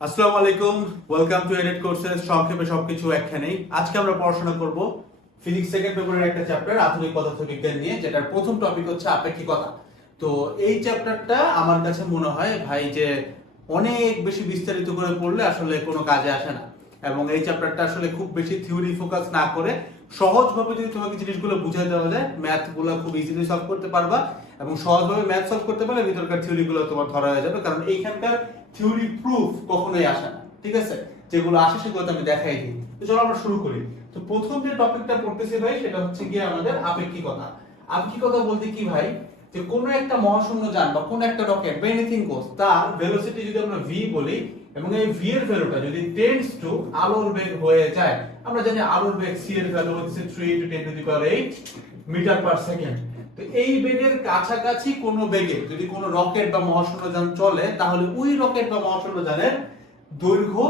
আসসালামু আলাইকুম, welcome to aided courses. সংক্ষেপে সবকিছু একখানেই। আজকে আমরা পড়াশোনা করব ফিজিক্স সেকেন্ড পেপারের একটা চ্যাপ্টার আধুনিক পদার্থবিজ্ঞান নিয়ে, যেটার প্রথম টপিক হচ্ছে আপেক্ষিকতা। তো এই চ্যাপ্টারটা আমার কাছে মনে হয় ভাই যে অনেক বেশি বিস্তারিত করে পড়লে আসলে কোনো কাজে আসে না, এবং এই চ্যাপ্টারটা আসলে খুব বেশি থিওরি ফোকাস না করে সহজভাবে যদি তোমাকে জিনিসগুলো বুঝিয়ে দেওয়া যায়, ম্যাথগুলো খুব ইজিলি সলভ করতে পারবা। এবং সহজভাবে ম্যাথ সলভ করতে পারলে ভিতরকার থিওরিগুলো তোমার ধরা হয়ে যাবে, কারণ এইখানকার থিওরি প্রুফ কখনোই আসে না। ঠিক আছে, যেগুলো আসে সেগুলো আমি দেখাই দিই। তো চলো আমরা শুরু করি। তো প্রথম যে টপিকটা পড়তেছি ভাই, সেটা হচ্ছে গিয়ে আমাদের আপেক্ষিকতা। আপেক্ষিকতা বলতে কি ভাই, যে কোনো একটা মহাশূন্য যান বা কোনো একটা রকেট বা এনিথিং গোস, তার ভেলোসিটি যদি আমরা v বলি এবং এই v এর ভ্যালুটা যদি টেন্ডস টু আলোর বেগ হয়ে যায়, আমরা জানি আলোর বেগ c এর ভ্যালু হচ্ছে 3 × 10⁸ মিটার পার সেকেন্ড। তো এই বেগের কাছাকাছি কোনো বেগে যদি কোনো রকেট বা মহাশূন্যযান চলে, তাহলে ওই রকেট বা মহাশূন্যযানের দৈর্ঘ্য,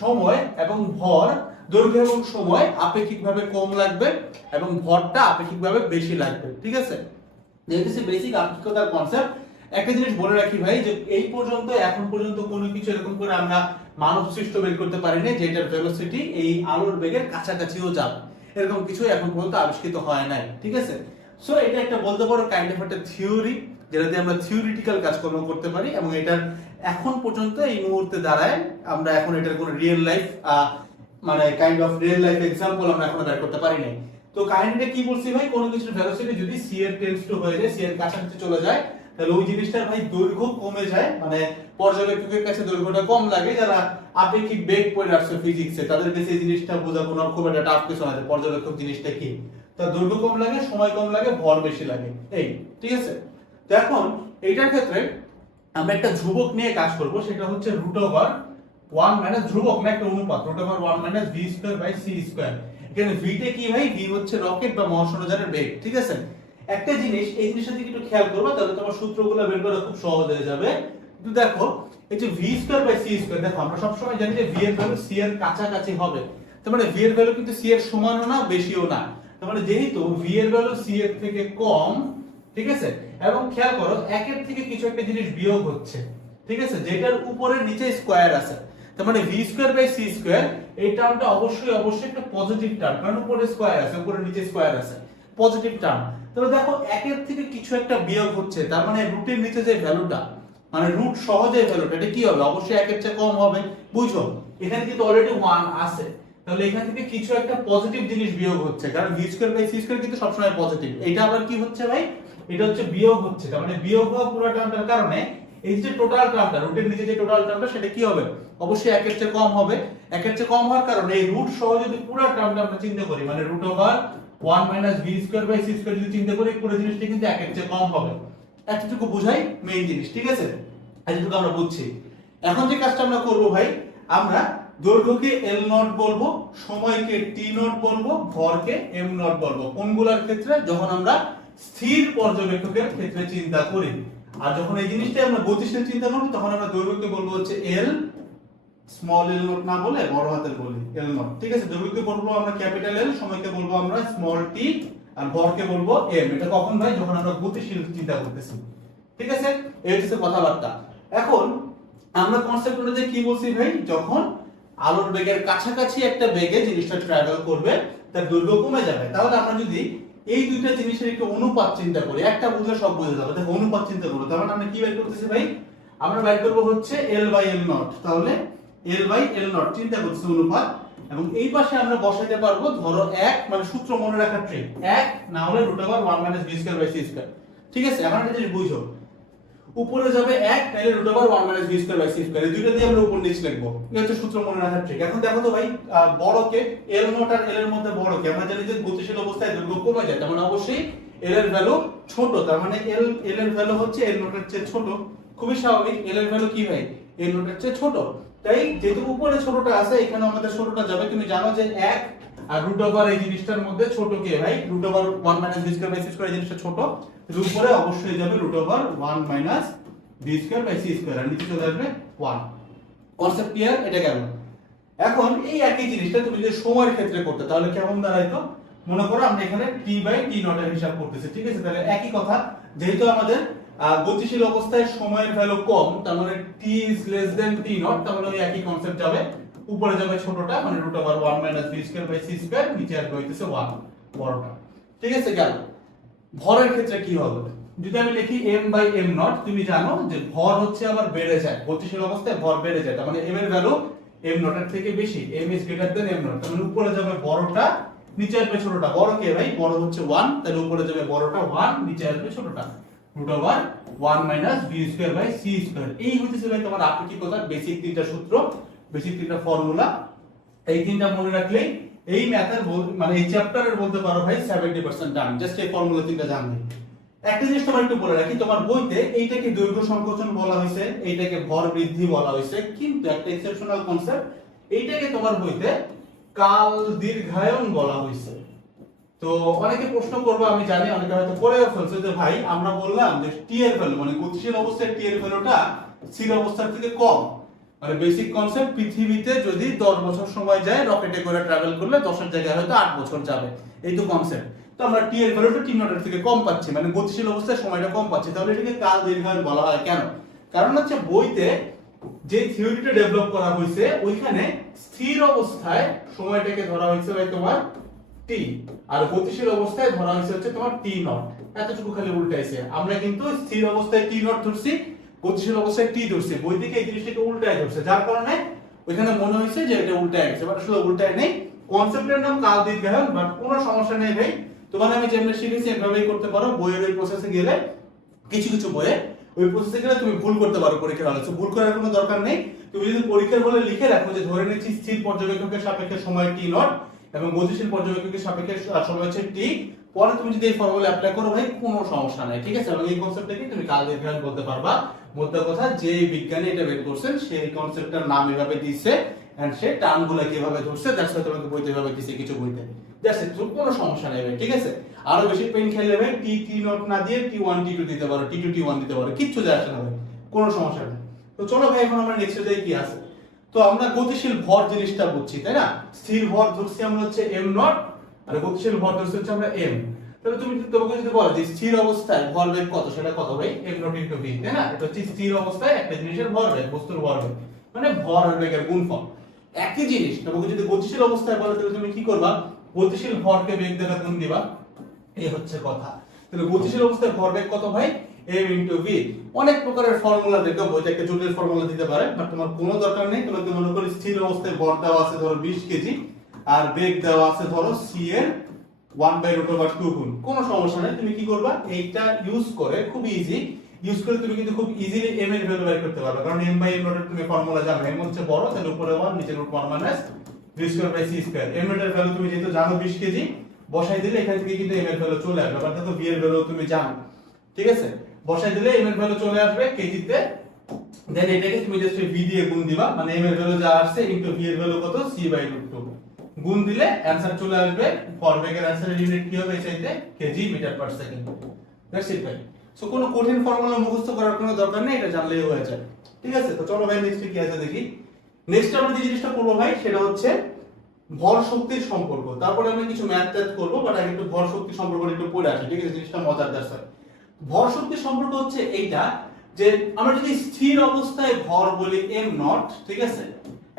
সময় এবং ভর, দৈর্ঘ্য এবং সময় আপেক্ষিকভাবে কম লাগবে এবং ভরটা আপেক্ষিকভাবে বেশি লাগবে। ঠিক আছে, যেহেতু বেসিক আপেক্ষিকতার কনসেপ্ট। একটা জিনিস বলে রাখি ভাই, যে এই পর্যন্ত এখন পর্যন্ত কোনো কিছু এরকম করে আমরা মানব সৃষ্ট বের করতে পারিনি যেটার ভেলোসিটি এই আলোর বেগের কাছাকাছিও যাবে, এরকম কিছু এখন পর্যন্ত আবিষ্কৃত হয় নাই। ঠিক আছে, সো এটা একটা বলতে পারো কাইন্ড অফ একটা থিওরি, যেটা দিয়ে আমরা থিওরিটিক্যাল কাজকর্ম করতে পারি, এবং এটার এখন পর্যন্ত এই মুহূর্তে দাঁড়ায় আমরা এখন এটার কোনো রিয়েল লাইফ মানে kind of real life example আমরা এখনো বের করতে পারি নাই। তো কাহিনীটা কি বলছি ভাই, কোনো কিছুর ভেলোসিটি যদি c এর টেন্ডস টু হয়ে যায়, c এর কাছাকাছি চলে যায়, তাহলে ওই জিনিসটার ভাই দৈর্ঘ্য কমে যায়, মানে পর্যবেক্ষকের কাছে দৈর্ঘ্যটা কম লাগে। যারা আপেক্ষিক বেগ পড়ে আসছে ফিজিক্সে, তাদের কাছে এই জিনিসটা বোঝা কোনো খুব একটা টাফ কিছু না, পর্যবেক্ষক জিনিসটা কি। তার দৈর্ঘ্য কম লাগে, সময় কম লাগে, ভর বেশি লাগে, এই। ঠিক আছে, তো এখন এইটার ক্ষেত্রে আমরা একটা ধ্রুবক নিয়ে কাজ করব, সেটা হচ্ছে √1 ধ্রুবক না, একটা অনুপাত, √1 - v²/c²। এখানে v টা কি ভাই, v হচ্ছে রকেট বা মহাশূন্যযানের বেগ। ঠিক আছে, একটা জিনিস, এই জিনিসটা দিকে একটু খেয়াল করবে, তাহলে তোমার সূত্রগুলো বের করা খুব সহজ হয়ে যাবে। কিন্তু দেখো, এই যে v²/c², দেখো আমরা সবসময় জানি যে v এর ভ্যালু c এর কাছাকাছি হবে, তার মানে v এর ভ্যালু কিন্তু c এর সমানও না বেশিও না। তার মানে যেহেতু v এর ভ্যালু c এর থেকে কম, ঠিক আছে, এবং খেয়াল করো একের থেকে কিছু একটা জিনিস বিয়োগ হচ্ছে, ঠিক আছে, যেটার উপরে নিচে স্কয়ার আছে, তার মানে v²/c², এই টার্মটা অবশ্যই একটা পজিটিভ টার্ম, কারণ উপরে স্কয়ার আছে, উপরে নিচে স্কয়ার আছে, পজিটিভ টার্ম। তাহলে দেখো একের থেকে কিছু একটা বিয়োগ হচ্ছে, তার মানে রুটের নিচে যে ভ্যালুটা, মানে রুট সহ যে ভ্যালুটা, এটা কি হবে, অবশ্যই একের চেয়ে কম হবে। বুঝো, এখানে কিন্তু অলরেডি 1 আছে, তাহলে এখান থেকে কিছু একটা পজিটিভ জিনিস বিয়োগ হচ্ছে, কারণ v²/c² কিন্তু সবসময় পজিটিভ। এটা আবার কি হচ্ছে ভাই, এটা হচ্ছে বিয়োগ হচ্ছে, তার মানে বিয়োগ হওয়া পুরো টার্মটার কারণে এই যে টোটাল টার্মটা, রুটের নিচে যে টোটাল টার্মটা, সেটা কি হবে, অবশ্যই একের চেয়ে কম হবে। একের চেয়ে কম হওয়ার কারণে এই রুট সহ যদি পুরো টার্মটা আমরা চিন্তা করি, মানে √1 - v²/c² যদি চিন্তা করি, পুরো জিনিসটা কিন্তু একের চেয়ে কম হবে। এতটুকু বুঝাই মেইন জিনিস। ঠিক আছে, এতটুকু আমরা বুঝছি। এখন যে কাজটা আমরা করব ভাই, আমরা দৈর্ঘ্যকে l0 বলবো, সময়কে t0 বলবো, ভরকে m0 বলবো। কোনগুলোর ক্ষেত্রে, যখন আমরা স্থির পর্যবেক্ষকের ক্ষেত্রে চিন্তা করি। আর যখন এই জিনিসটা আমরা গতিশীল চিন্তা করব, তখন আমরা দৈর্ঘ্যকে বলবো হচ্ছে l, স্মল l0 না বলে বড় হাতের বলি l0। ঠিক আছে, দৈর্ঘ্যকে বলবো আমরা ক্যাপিটাল L, সময়কে বলবো আমরা স্মল t, আর ভরকে বলবো m। এটা কখন ভাই, যখন আমরা গতিশীল চিন্তা করতেছি। ঠিক আছে, এই হচ্ছে কথাবার্তা। এখন আমরা কনসেপ্ট অনুযায়ী কি বলছি ভাই, যখন আলোর বেগের কাছাকাছি একটা বেগে জিনিসটা ট্রাভেল করবে, তার দৈর্ঘ্য কমে যাবে। তাহলে আমরা যদি এই দুইটা জিনিসের একটা অনুপাত চিন্তা করি, একটা বুঝলে সব বুঝে যাবে। দেখো অনুপাত চিন্তা করো, তার মানে আমরা কি বের করতেছি ভাই, আমরা বের করব হচ্ছে l/l0। তাহলে l/l0 চিন্তা করছি অনুপাত, এবং এই পাশে আমরা বসাইতে পারবো ধরো 1, মানে সূত্র মনে রাখার ট্রিক, 1 না হলে √1 - v²/c²। ঠিক আছে, এখন এটা যদি বুঝো, উপরে যাবে 1, তাহলে √1 - v²/c², এই দুইটা দিয়ে আমরা উপর নিচ লিখবো। এটা হচ্ছে সূত্র মনে রাখার ট্রিক। এখন দেখো তো ভাই, বড়কে l0 আর l এর মধ্যে বড়কে আমরা জানি যে গতিশীল অবস্থায় দৈর্ঘ্য কমে যায়, তার মানে অবশ্যই l এর ভ্যালু ছোট, তার মানে l এর ভ্যালু হচ্ছে l0 এর চেয়ে ছোট। খুবই স্বাভাবিক, l এর ভ্যালু কি ভাই, l0 এর চেয়ে ছোট। তাই যেহেতু উপরে ছোটটা আছে, এখানে আমাদের ছোটটা যাবে। তুমি জানো যে 1 আর √, এই জিনিসটার মধ্যে ছোট কে ভাই, √1 - v²/c², এই জিনিসটা ছোট, এর উপরে অবশ্যই যাবে √1 - v²/c², আর নিচে চলে আসবে 1। Concept clear? এটা গেল। এখন এই একই জিনিসটা তুমি যদি সময়ের ক্ষেত্রে করতে, তাহলে কেমন দাঁড়াইতো, মনে করো আমরা এখানে t/t0 এর হিসাব করতেছি। ঠিক আছে, তাহলে একই কথা, যেহেতু আমাদের গতিশীল অবস্থায় সময়ের ভ্যালু কম, তার মানে t is less than t naught, তার মানে ওই একই কনসেপ্ট যাবে, উপরে যাবে ছোটটা মানে √1 - v²/c², নিচে আসবে হইতেছে 1 বড়টা। ঠিক আছে, গেল। ভরের ক্ষেত্রে কি হবে? যদি আমি লিখি m/m0, তুমি জানো যে ভর হচ্ছে আবার বেড়ে যায়, গতিশীল অবস্থায় ভর বেড়ে যায়, তার মানে m এর ভ্যালু m0 এর থেকে বেশি, m is greater than m0, তার মানে উপরে যাবে বড়টা, নিচে আসবে ছোটটা। বড় কে ভাই? বড় হচ্ছে 1, তাহলে উপরে যাবে বড়টা 1, নিচে আসবে ছোটটা √1 - v²/c²। এই হইতেছে ভাই তোমার আপেক্ষিকতার বেসিক তিনটা সূত্র, বেসিক তিনটা ফর্মুলা। এই তিনটা মনে রাখলেই এই ম্যাথের মানে এই চ্যাপ্টারের বলতে পারো ভাই 70% ডান, জাস্ট এই ফর্মুলা তিনটা জানলে। একটা জিনিস তোমার একটু বলে রাখি, তোমার বইতে এইটাকে দৈর্ঘ্য সংকোচন বলা হয়েছে, এইটাকে ভর বৃদ্ধি বলা হয়েছে, কিন্তু একটা এক্সেপশনাল কনসেপ্ট, এইটাকে তোমার বইতে কাল দীর্ঘায়ন বলা হয়েছে। তো অনেকে প্রশ্ন করবে, আমি জানি অনেকে হয়তো পড়েও ফেলছে যে ভাই আমরা বললাম যে টি এর ভ্যালু মানে গতিশীল অবস্থায় টি এর ভ্যালুটা স্থির অবস্থার থেকে কম, মানে বেসিক কনসেপ্ট, পৃথিবীতে যদি 10 বছর সময় যায় রকেটে করে ট্রাভেল করলে 10 এর জায়গায় হয়তো 8 বছর যাবে, এই তো কনসেপ্ট। তো আমরা টি এর ভ্যালুটা টি নট এর থেকে কম পাচ্ছি, মানে গতিশীল অবস্থায় সময়টা কম পাচ্ছি, তাহলে এটাকে কাল দীর্ঘায়ন বলা হয়। কেন? কারণ হচ্ছে বইতে যে থিওরিটা ডেভেলপ করা হয়েছে ওইখানে স্থির অবস্থায় সময়টাকে ধরা হয়েছে ভাই তোমার টি, আর গতিশীল অবস্থায় ধরা হয়েছে হচ্ছে তোমার টি নট। এতটুকু খালি উল্টাইছে, আমরা কিন্তু স্থির অবস্থায় টি নট ধরছি, গতিশীল অবস্থায় টি ধরছি, বই থেকে এই জিনিসটাকে উল্টায় ধরছে, যার কারণে ওইখানে মনে হয়েছে যে এটা উল্টায় গেছে, বাট আসলে উল্টায় নেই। কনসেপ্টের নাম কাল দীর্ঘায়ন, বাট কোনো সমস্যা নেই ভাই, তোমার আমি যেমন শিখেছি এভাবেই করতে পারো। বইয়ের ওই প্রসেসে গেলে কিছু কিছু বইয়ে ওই প্রসেসে গেলে তুমি ভুল করতে পারো পরীক্ষার হলে, ভুল করার কোনো দরকার নেই। তুমি যদি পরীক্ষার হলে লিখে রাখো যে ধরে নিচ্ছি স্থির পর্যবেক্ষকের সাপেক্ষে সময় টি নট এবং গতিশীল পর্যবেক্ষকের সাপেক্ষে সময় হচ্ছে টি, পরে তুমি যদি এই ফর্মুলা অ্যাপ্লাই করো ভাই কোনো সমস্যা নাই, ঠিক আছে। এবং এই কনসেপ্টটাকে তুমি কাল দীর্ঘায়ন বলতে পারবা। মোদ্দা কথা, যে বিজ্ঞানী এটা বের করছেন সেই কনসেপ্টটার নাম এভাবে দিয়েছে এন্ড সে টার্মগুলো কিভাবে ধরছে, দ্যাটস ওয়াই তোমাকে বইতে এভাবে দিয়েছে কিছু বইতে, দ্যাটস ইট, কোনো সমস্যা নেই ভাই, ঠিক আছে। আরো বেশি পেন খেলে ভাই টি নট না দিয়ে টি1 টি2 দিতে পারো, টি2 টি1 দিতে পারো, কিচ্ছু যায় আসে না ভাই, কোনো সমস্যা নেই। তো চলো ভাই এখন আমরা নেক্সট ডে কি আছে। তো আমরা গতিশীল ভর জিনিসটা বুঝছি, তাই না? স্থির ভর ধরছি আমরা হচ্ছে m0 আর গতিশীল ভর ধরছি হচ্ছে আমরা m। তাহলে তুমি তোমাকে যদি বলো যে স্থির অবস্থায় ভরবেগ কত, সেটা কত ভাই? m0 * v, তাই না? এটা হচ্ছে স্থির অবস্থায় একটা জিনিসের ভরবেগ, বস্তুর ভরবেগ, মানে ভরবেগের গুণফল। একই জিনিস তোমাকে যদি গতিশীল অবস্থায় বলে তাহলে তুমি কি করবা? গতিশীল ভরকে বেগ দ্বারা গুণ দিবা, এই হচ্ছে কথা। তাহলে গতিশীল অবস্থায় ভরবেগ কত ভাই? m * v। অনেক প্রকারের ফর্মুলা দেখো, বইতে একটা জটিল ফর্মুলা দিতে পারে, বাট তোমার কোনো দরকার নেই। তোমাকে মনে করি স্থির অবস্থায় ভর দেওয়া আছে ধরো 20 কেজি আর বেগ দেওয়া আছে ধরো c এর 1/√2 গুণ, কোনো সমস্যা নেই। তুমি কি করবা? এইটা ইউজ করে, খুব ইজি ইউজ করে তুমি কিন্তু খুব ইজিলি m এর ভ্যালু বের করতে পারবে, কারণ m/m0 এর তুমি ফর্মুলা জানো, m হচ্ছে বড়, তাহলে উপরে 1 নিচে √1 - v²/c²। m এর ভ্যালু তুমি যেহেতু জানো 20 কেজি, বসাই দিলে এখান থেকে কিন্তু m এর ভ্যালু চলে আসবে, অর্থাৎ v এর ভ্যালু তুমি জানো, ঠিক আছে। বসাই দিলে m এর ভ্যালু চলে আসবে কেজিতে, দেন এটাকে তুমি জাস্ট v দিয়ে গুণ দিবা, মানে m এর ভ্যালু যা আসছে ইনটু v এর ভ্যালু কত? c/√2 গুণ দিলে অ্যানসার চলে আসবে। ভরবেগের অ্যানসারের ইউনিট কি হবে চাইতে? Kg metre per second. That's it ভাই। সো কোনো কঠিন ফর্মুলা মুখস্থ করার কোনো দরকার নেই, এটা জানলেই হয়ে যায়, ঠিক আছে। তো চলো ভাই নেক্সট কি আছে দেখি। নেক্সট আমরা যে জিনিসটা করব ভাই সেটা হচ্ছে ভর শক্তির সম্পর্ক। তারপরে আমি কিছু ম্যাথ করব, বাট আগে একটু ভর শক্তির সম্পর্ক একটু পড়ে আসি, ঠিক আছে। জিনিসটা মজাদার স্যার। ভর শক্তির সম্পর্ক হচ্ছে এইটা যে আমরা যদি স্থির অবস্থায় ভর বলি m0, ঠিক আছে,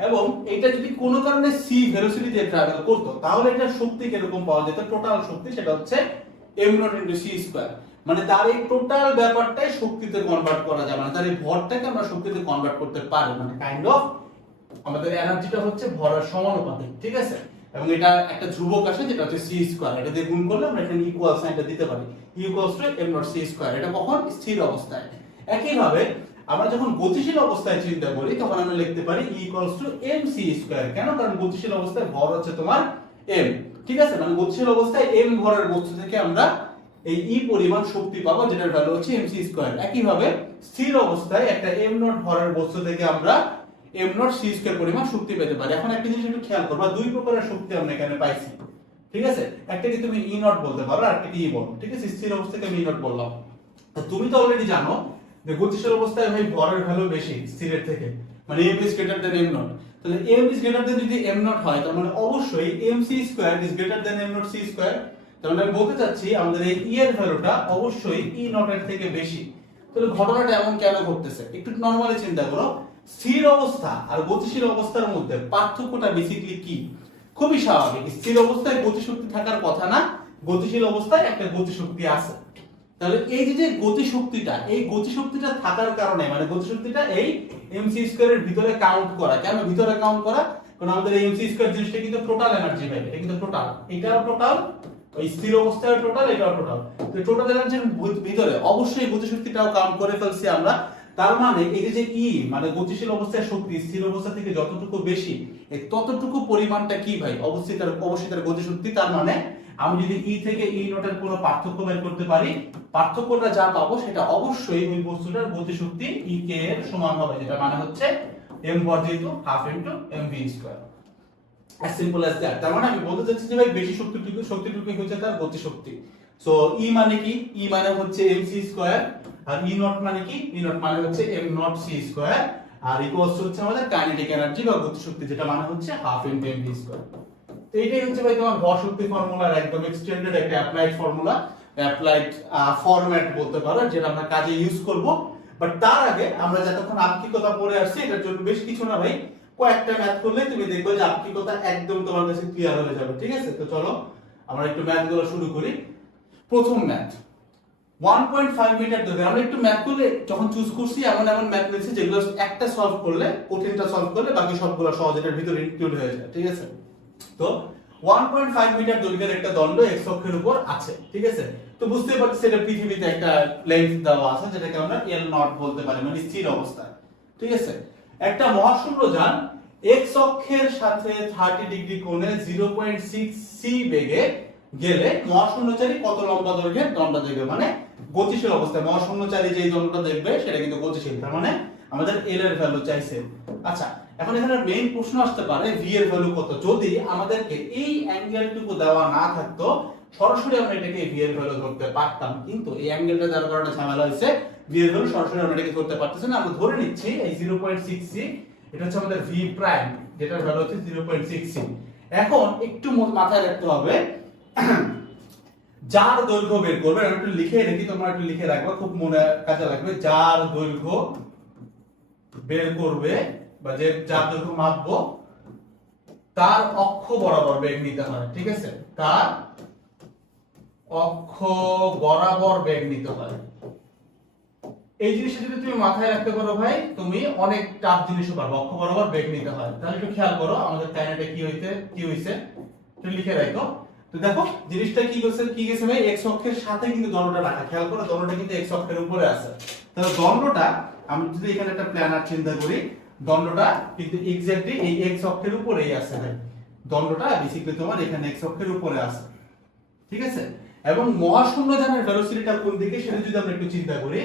এবং এটা যদি কোনো কারণে c ভেলোসিটি দিয়ে ট্রাভেল করতো, তাহলে এটা শক্তি কিরকম পাওয়া যেত? টোটাল শক্তি সেটা হচ্ছে m0 * c², মানে তার এই টোটাল ব্যাপারটাই শক্তিতে কনভার্ট করা যায়, মানে তার এই ভরটাকে আমরা শক্তিতে কনভার্ট করতে পারি, মানে কাইন্ড অফ আমাদের এনার্জিটা হচ্ছে ভরের সমানুপাতিক, ঠিক আছে। এবং এটা একটা ধ্রুবক আসে যেটা হচ্ছে c², এটা দিয়ে গুণ করলে আমরা এখানে ইকুয়াল সাইনটা দিতে পারি, m0 c²। এটা কখন? স্থির অবস্থায়। একইভাবে আমরা যখন গতিশীল অবস্থায় চিন্তা করি তখন আমরা লিখতে পারি mc²। কেন? কারণ গতিশীল অবস্থায় ভর হচ্ছে তোমার m, ঠিক আছে। মানে গতিশীল অবস্থায় m ভরের বস্তু থেকে আমরা এই e পরিমাণ শক্তি পাবো, যেটার ভ্যালু হচ্ছে mc²। একইভাবে স্থির অবস্থায় একটা m0 ভরের বস্তু থেকে আমরা m0 c² পরিমাণ শক্তি পেতে পারি। এখন একটা জিনিস একটু খেয়াল করবা, দুই প্রকারের শক্তি আমরা এখানে পাইছি, ঠিক আছে। একটাকে তুমি e0 বলতে পারো আর একটাকে e বলো, ঠিক আছে। স্থির অবস্থায় আমি e0 বললাম। তুমি তো অলরেডি জানো যে গতিশীল অবস্থায় ভাই ভরের ভ্যালু বেশি স্থিরের থেকে, মানে m is greater than m0। তাহলে m is greater than যদি m0 হয় তার মানে অবশ্যই mc² is greater than m0 c²। তার মানে আমি বলতে চাচ্ছি আমাদের এই e এর ভ্যালুটা অবশ্যই e0 এর থেকে বেশি। তাহলে ঘটনাটা এমন কেন ঘটতেছে একটু নরমালি চিন্তা করো। স্থির অবস্থা আর গতিশীল অবস্থার মধ্যে পার্থক্যটা বেসিক্যালি কি? খুবই স্বাভাবিক, স্থির অবস্থায় গতিশক্তি থাকার কথা না, গতিশীল অবস্থায় একটা গতিশক্তি আছে। তাহলে এই যে গতিশক্তিটা, এই গতিশক্তিটা থাকার কারণে মানে গতিশক্তিটা এই mc স্কয়ারের ভিতরে কাউন্ট করা। কেন ভিতরে কাউন্ট করা? কারণ আমাদের এই mc স্কয়ার জিনিসটা কিন্তু টোটাল এনার্জি ভাই, এটা কিন্তু টোটাল, এটাও টোটাল, ওই স্থির অবস্থায় টোটাল, এটাও টোটাল। তো টোটাল এনার্জির ভিতরে অবশ্যই গতিশক্তিটাও কাউন্ট করে ফেলছি আমরা। তার মানে এই যে ই মানে গতিশীল অবস্থায় শক্তি স্থির অবস্থা থেকে যতটুকু বেশি, এই ততটুকু পরিমাণটা কি ভাই? অবশ্যই তার গতিশক্তি। তার মানে আমি যদি ই থেকে ই নটের কোনো পার্থক্য বের করতে পারি, পার্থক্যটা যা পাবো সেটা অবশ্যই ওই বস্তুটার গতিশক্তি ই কে এর সমান হবে, যেটা মানে হচ্ছে m ভর যেহেতু half into mv square. as simple as that। তার মানে আমি বলতে চাচ্ছি যে ভাই বেশি শক্তিটুকু হচ্ছে তার গতিশক্তি। সো ই মানে কি? ই মানে হচ্ছে mc স্কয়ার, আর ই নট মানে কি? ই নট মানে হচ্ছে m নট c স্কয়ার, আর ইকুয়ালস হচ্ছে আমাদের কাইনেটিক এনার্জি বা গতিশক্তি, যেটা মানে হচ্ছে হাফ ইনটু mv স্কয়ার। তো এইটাই হচ্ছে ভাই তোমার ভর শক্তি ফর্মুলার একদম এক্সটেন্ডেড একটা অ্যাপ্লাইড ফর্মুলা, অ্যাপ্লাইড ফরম্যাট বলতে পারো, যেটা আমরা কাজে ইউজ করব। বাট তার আগে আমরা যতক্ষণ আপেক্ষিকতা পড়ে আসছি, এটার জন্য বেশ কিছু না ভাই, কয়েকটা ম্যাথ করলে তুমি দেখবে যে আপেক্ষিকতা একদম তোমার কাছে ক্লিয়ার হয়ে যাবে। ঠিক আছে, তো চলো আমরা একটু ম্যাথগুলো শুরু করি। প্রথম ম্যাথ 1.5 মিটার দৈর্ঘ্য। আমরা একটু ম্যাথ করলে যখন চুজ করছি এমন ম্যাথ নিয়েছি যেগুলো একটা সলভ করলে, কঠিনটা সলভ করলে বাকি সবগুলো সহজ এটার ভিতরে ইনক্লুড হয়ে যায়। ঠিক আছে, তো 1.5 মিটার দৈর্ঘ্যের একটা দণ্ড x অক্ষের উপর আছে। ঠিক আছে, তো বুঝতে পারছি সেটা পৃথিবীতে একটা লেন্থ দেওয়া আছে, যেটাকে আমরা l নট বলতে পারি, মানে স্থির অবস্থা। ঠিক আছে, একটা মহাশূন্যযান x অক্ষের সাথে 30 ডিগ্রি কোণে 0.6 c বেগে গেলে মহাশূন্যচারী কত লম্বা দৈর্ঘ্যের দণ্ড দেখবে? মানে গতিশীল অবস্থায় মহাশূন্যচারী যে দণ্ডটা দেখবে সেটা কিন্তু গতিশীল। তার মানে আমাদের l এর ভ্যালু চাইছে। আচ্ছা, এখন এখানে মেইন প্রশ্ন আসতে পারে v এর ভ্যালু কত? যদি আমাদেরকে এই অ্যাঙ্গেলটুকু দেওয়া না থাকতো, সরাসরি আমরা এটাকে v এর ভ্যালু ধরতে পারতাম, কিন্তু এই অ্যাঙ্গেলটা দেওয়ার কারণে ঝামেলা হয়েছে, v এর ভ্যালু সরাসরি আমরা এটাকে ধরতে পারতেছি না। আমরা ধরে নিচ্ছি এই 0.6 c, এটা হচ্ছে আমাদের v প্রাইম, যেটার ভ্যালু হচ্ছে 0.6 c। এখন একটু মাথায় রাখতে হবে, যার দৈর্ঘ্য বের করবে, আমি একটু লিখে রেখি, তোমরা একটু লিখে রাখবা, খুব মনে কাজে লাগবে। যার দৈর্ঘ্য বের করবে বা যে যার দৈর্ঘ্য মাপবো, তার অক্ষ বরাবর বেগ নিতে হয়। ঠিক আছে, তার অক্ষ বরাবর বেগ নিতে হয়। এই জিনিসটা যদি তুমি মাথায় রাখতে পারো ভাই, তুমি অনেক টাফ জিনিসও পারবে। অক্ষ বরাবর বেগ নিতে হয়, তাহলে একটু খেয়াল করো আমাদের কাইনেটে কি হইছে একটু লিখে রাখো। তো দেখো জিনিসটা কি গেছে ভাই, x অক্ষের সাথে কিন্তু দণ্ডটা রাখা। খেয়াল করো দণ্ডটা কিন্তু x অক্ষের উপরে আছে। তাহলে দণ্ডটা আমি যদি এখানে একটা প্ল্যানার চিন্তা করি, দণ্ডটা কিন্তু এক্স্যাক্টলি এই x অক্ষের উপরেই আছে ভাই। দণ্ডটা বেসিক্যালি তোমার এখানে x অক্ষের উপরে আছে। ঠিক আছে, এবং মহাশূন্যযানের ভেলোসিটিটা কোন দিকে সেটা যদি আমরা একটু চিন্তা করি,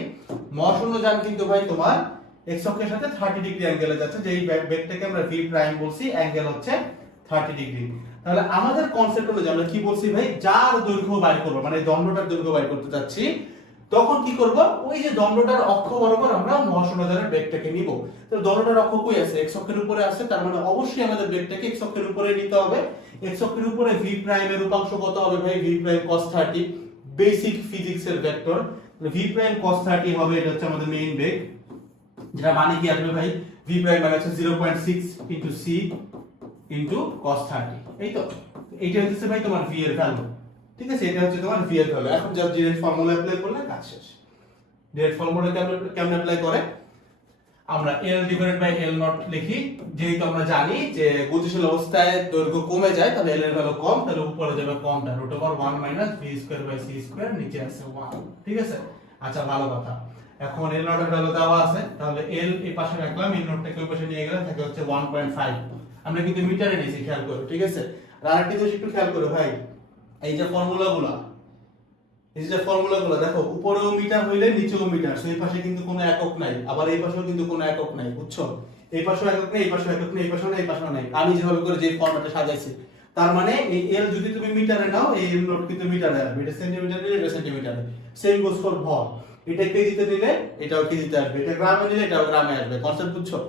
মহাশূন্যযান কিন্তু ভাই তোমার x অক্ষের সাথে 30 ডিগ্রি অ্যাঙ্গেলে যাচ্ছে, যেই বেগটাকে আমরা v প্রাইম বলছি, অ্যাঙ্গেল হচ্ছে 30 ডিগ্রি। তাহলে আমাদের কনসেপ্ট হলো যে আমরা কি বলছি ভাই, যার দৈর্ঘ্য বাইর করব, মানে দণ্ডটার দৈর্ঘ্য বাইর করতে যাচ্ছি, তখন কি করব, ওই যে দণ্ডটার অক্ষ বরাবর আমরা মহাশূন্যযানের বেগটাকে নিব। তো দণ্ডটার অক্ষ কই আছে? x অক্ষের উপরে আছে, তার মানে অবশ্যই আমাদের বেগটাকে x অক্ষের উপরে নিতে হবে। x অক্ষের উপরে v প্রাইম এর উপাংশ কত হবে ভাই? v prime cos 30, basic physics এর ভেক্টর। v প্রাইম cos 30 হবে, এটা হচ্ছে আমাদের মেইন বেগ, যেটা মানে কি আসবে ভাই, v প্রাইম মানে হচ্ছে 0.6 c cos 30। এই তো এইটা হচ্ছে ভাই তোমার v এর ভ্যালু। ঠিক আছে, এটা হচ্ছে তোমার v এর ভ্যালু। এখন জাস্ট ডিরেক্ট ফর্মুলা অ্যাপ্লাই করলে কাজ শেষ। ডিরেক্ট ফর্মুলা কেমন অ্যাপ্লাই করে, আমরা l divided by l not লিখি। যেহেতু আমরা জানি যে গতিশীল অবস্থায় দৈর্ঘ্য কমে যায়, তাহলে l এর ভ্যালু কম, তাহলে উপরে যাবে কমটা, √1 - v square by c square, নিচে আছে 1। ঠিক আছে, আচ্ছা ভালো কথা। এখন l নট এর ভ্যালু দেওয়া আছে, তাহলে l এই পাশে রাখলাম, l নটটাকে ওই পাশে নিয়ে গেলাম, থাকে হচ্ছে 1.5। আমরা কিন্তু মিটারে নিয়েছি, খেয়াল করো। ঠিক আছে, আর আরেকটা জিনিস একটু খেয়াল করো ভাই, এই যে ফর্মুলাগুলো দেখো, উপরেও মিটার হইলে নিচেও মিটার, সেই পাশে কিন্তু কোনো একক নাই, আবার এই পাশেও কিন্তু কোনো একক নাই, বুঝছো? এই পাশেও একক নেই, এই পাশেও একক নেই, এই পাশেও নেই, এই পাশেও নাই। আমি যেভাবে করে যে ফর্ম্যাটে সাজাইছি, তার মানে এই l যদি তুমি মিটারে নাও, এই l নট কিন্তু মিটারে আসবে, এটা সেন্টিমিটারে নিলে এটা সেন্টিমিটারে। সেম গোস ফর ভর, এটা কেজিতে নিলে এটাও কেজিতে আসবে, এটা গ্রামে নিলে এটাও গ্রামে আসবে। কনসেপ্ট বুঝছো?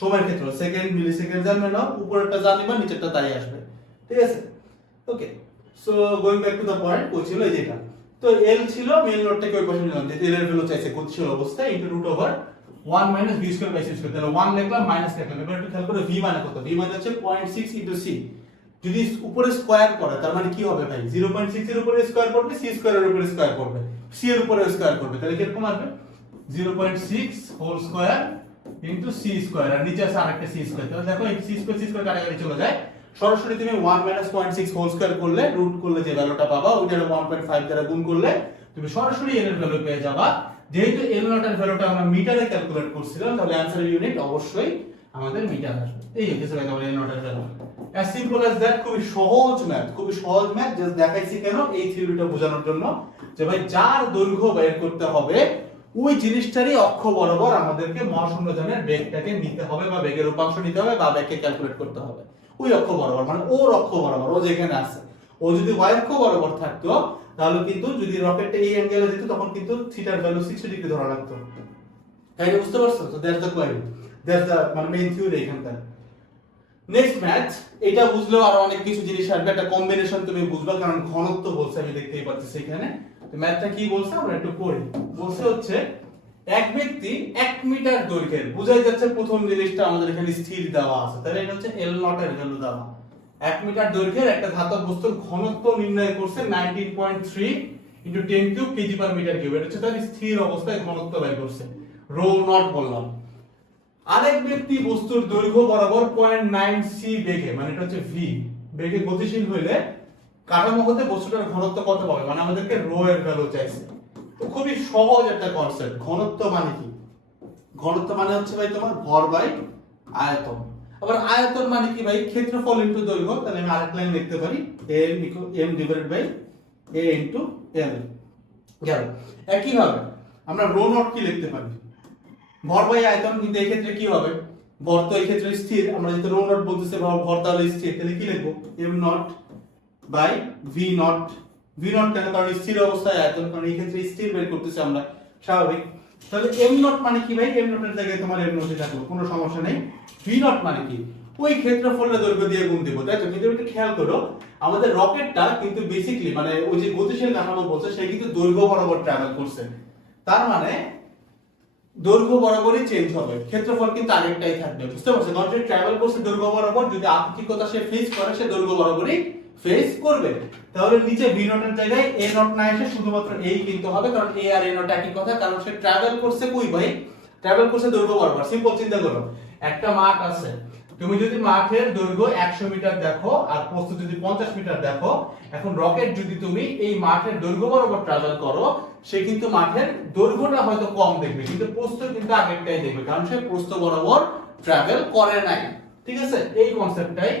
সময়ের ক্ষেত্রে সেকেন্ড, মিলি সেকেন্ড জানবে না, উপরেরটা জানবা, নিচেরটা তাই আসবে। ঠিক আছে, okay. So going back to the point, ছিল এই যেটা, তো এল ছিল মেইন লোডটাকে ওই পাশে নিলাম, যেহেতু এল এর ভ্যালু চাইছে গতিশীল অবস্থায় into root over 1 minus v square by c square, তাহলে 1 লিখলাম মাইনাস লিখলাম। এবার একটু খেয়াল করে v মানে কত, v মানে হচ্ছে 0.6 ইনটু c। যদি উপরে স্কয়ার করে তার মানে কি হবে ভাই, 0.6 এর উপরে স্কয়ার করবে, c স্কয়ারের উপরে স্কয়ার করবে, c এর উপরে স্কয়ার করবে, তাহলে কি রকম আসবে 0.6 whole square into c square, আর নিচে আছে আরেকটা c স্কয়ার। তাহলে দেখো এই c স্কয়ার কাটাকাটি চলে যায়, সরাসরি তুমি 1 মাইনাস 0.6 হোল স্কয়ার করলে রুট করলে যে ভ্যালুটা পাবা ওইটা 1.5 দ্বারা গুণ করলে তুমি সরাসরি এল এর ভ্যালু পেয়ে যাবা। যেহেতু এল নট এর ভ্যালুটা আমরা মিটারে ক্যালকুলেট করছিলাম, তাহলে आंसर ইউনিট অবশ্যই আমাদের মিটার আসবে। এই হচ্ছে ভাই আমাদের এল নট এর value. As simple as that, খুবই সহজ ম্যাথ, খুবই সহজ ম্যাথ। জাস্ট দেখাইছি কেন, এই থিওরিটা বোঝানোর জন্য যে ভাই যার দৈর্ঘ্য বের করতে হবে ওই জিনিসটারই অক্ষ বরাবর আমাদেরকে মহাশূন্যযানের বেগটাকে নিতে হবে, বা বেগের উপাংশ নিতে হবে, বা বেগকে ক্যালকুলেট করতে হবে ওই অক্ষ বরাবর, মানে ওর অক্ষ বরাবর, ও যেখানে আছে। ও যদি y অক্ষ বরাবর থাকতো তাহলে কিন্তু যদি রকেটটা এই অ্যাঙ্গেলে যেত তখন কিন্তু থিটার ভ্যালু 60 ডিগ্রি ধরা লাগতো। তাই বুঝতে পারছো? তো that's the point, that's the মানে মেইন থিওরি এখানকার। নেক্সট ম্যাথ, এটা বুঝলেও আরো অনেক কিছু জিনিস আসবে, একটা কম্বিনেশন তুমি বুঝবা, কারণ ঘনত্ব বলছে আমি দেখতেই পাচ্ছি সেখানে। তো ম্যাথটা কি বলছে আমরা একটু পড়ি। বলছে হচ্ছে এক ব্যক্তি 1 মিটার দৈর্ঘ্যের, বুঝাই যাচ্ছে প্রথম জিনিসটা আমাদের এখানে স্থির দেওয়া আছে, তাহলে এটা হচ্ছে এল নট এর ভ্যালু দেওয়া। 1 মিটার দৈর্ঘ্যের একটা ধাতব বস্তুর ঘনত্ব নির্ণয় করছে 19.3 into 10 cube kg per metre cube, এটা হচ্ছে তার স্থির অবস্থায় ঘনত্ব বের করছে, রো নট বললাম। আরেক ব্যক্তি বস্তুর দৈর্ঘ্য বরাবর 0.9 সি বেগে, মানে এটা হচ্ছে ভি বেগে গতিশীল হইলে কাঠামো হতে বস্তুটার ঘনত্ব কত পাবে, মানে আমাদেরকে রো এর ভ্যালু চাইছে। তো খুবই সহজ একটা কনসেপ্ট। ঘনত্ব মানে কি? ঘনত্ব মানে হচ্ছে ভাই তোমার ভর বাই আয়তন। আবার আয়তন মানে কি ভাই, ক্ষেত্রফল ইনটু দৈর্ঘ্য। তাহলে আমি আরেক লাইন লিখতে পারি m divided by a into l। গেল। একই ভাবে আমরা রো নট কি লিখতে পারি, ভর বাই আয়তন। কিন্তু এই ক্ষেত্রে কি হবে, ভর তো এই ক্ষেত্রে স্থির, আমরা যেহেতু রো নট বলতেছে ভর তাহলে স্থির, তাহলে কি লিখবো m not by v not. v not কেন, কারণ স্থির অবস্থায় আয়তন, কারণ এই ক্ষেত্রে স্থির বের করতেছি আমরা, স্বাভাবিক। তাহলে m নট মানে কি ভাই, m নটের জায়গায় তোমার m নটই থাকলো, কোনো সমস্যা নেই। v নট মানে কি, ওই ক্ষেত্রফলের দৈর্ঘ্য দিয়ে গুণ দেব, তাই তো? কিন্তু একটু খেয়াল করো, আমাদের রকেটটা কিন্তু বেসিক্যালি মানে ওই যে গতিশীল কাঠামো বলছে সে কিন্তু দৈর্ঘ্য বরাবর ট্রাভেল করছে, তার মানে দৈর্ঘ্য বরাবরই চেঞ্জ হবে, ক্ষেত্রফল কিন্তু আরেকটাই থাকবে। বুঝতে পারছো? কারণ সে ট্রাভেল করছে দৈর্ঘ্য বরাবর, যদি আপেক্ষিকতা সে ফেস করে সে দৈর্ঘ্য বরাবরই ফেস করবে। তাহলে নিচে ভি নটের জায়গায় এ নট না এসে শুধুমাত্র এই কিন্তু হবে, কারণ এ আর এ নট একই কথা, কারণ সে ট্রাভেল করছে কই ভাই, ট্রাভেল করছে দৈর্ঘ্য বরাবর। সিম্পল চিন্তা করো, একটা মাঠ আছে, তুমি যদি মাঠের দৈর্ঘ্য 100 মিটার দেখো আর প্রস্থ যদি 50 মিটার দেখো, এখন রকেট যদি তুমি এই মাঠের দৈর্ঘ্য বরাবর ট্রাভেল করো, সে কিন্তু মাঠের দৈর্ঘ্যটা হয়তো কম দেখবে, কিন্তু প্রস্থ কিন্তু আগেরটাই দেখবে, কারণ সে প্রস্থ বরাবর ট্রাভেল করে নাই। ঠিক আছে? এই কনসেপ্টটাই,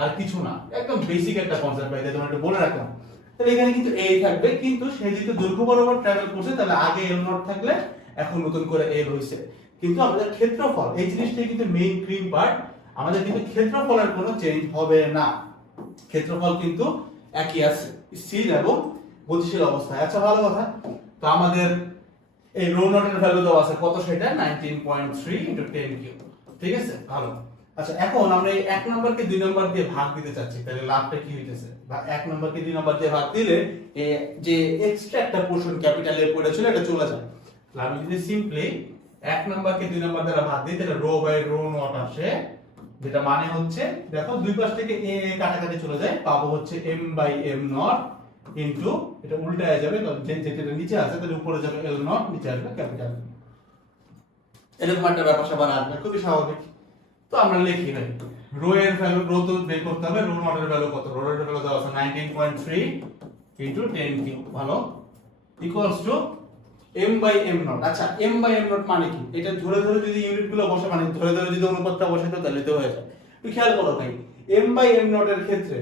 আর কিছু না, একদম বেসিক একটা কনসেপ্ট ভাই, তোমরা একটু বলে রাখলাম। তাহলে এখানে কিন্তু এই থাকবে, কিন্তু সে যেহেতু দৈর্ঘ্য বরাবর ট্রাভেল করছে তাহলে আগে এল নট থাকলে এখন নতুন করে এল হইছে। কিন্তু আমাদের ক্ষেত্রফল এই জিনিসটাই কিন্তু মেইন ক্রিম পার্ট, আমাদের কিন্তু ক্ষেত্রফলের কোনো চেঞ্জ হবে না, ক্ষেত্রফল কিন্তু একই আছে, স্থির এবং গতিশীল অবস্থায়। আচ্ছা, ভালো কথা। তো আমাদের এই রো নটের ভ্যালু দেওয়া আছে কত, সেটা 19.3 * 10 কিউব। ঠিক আছে, ভালো। আচ্ছা, এখন আমরা এই 1 নম্বরকে 2 নম্বর দিয়ে ভাগ দিতে চাচ্ছি, তাহলে লাভটা কি হইতেছে, বা 1 নম্বরকে 2 নম্বর দিয়ে ভাগ দিলে এই যে এক্সট্রা একটা পোরশন ক্যাপিটাল এ পড়ে ছিল এটা চলে যায়। তাহলে আমি যদি সিম্পলি 1 নম্বরকে 2 নম্বর দ্বারা ভাগ দিই, তাহলে রো বাই রো নট আসে, যেটা মানে হচ্ছে দেখো দুই পাশ থেকে a কাটাকাটি চলে যায়, পাবো হচ্ছে m by m not into, এটা উল্টায় যাবে, যেটা নিচে আছে তাহলে উপরে যাবে l নট, নিচে আসবে ক্যাপিটাল। এরকম একটা ব্যাপার স্যাপার আসবে, খুবই স্বাভাবিক। তো আমরা লিখি ভাই, রো এর ভ্যালু, রো তো বের করতে হবে, রো নট এর ভ্যালু কত, রো এর ভ্যালু দেওয়া আছে 19.3 * 10 কিউব, ভালো, equals to m by m not. আচ্ছা, m বাই m নট মানে কি, এটা ধরে ধরে যদি ইউনিটগুলো বসে, মানে ধরে ধরে যদি অনুপাতটা বসে তো তাহলে তো হয়ে যায়। একটু খেয়াল করো ভাই, m বাই m নট এর ক্ষেত্রে,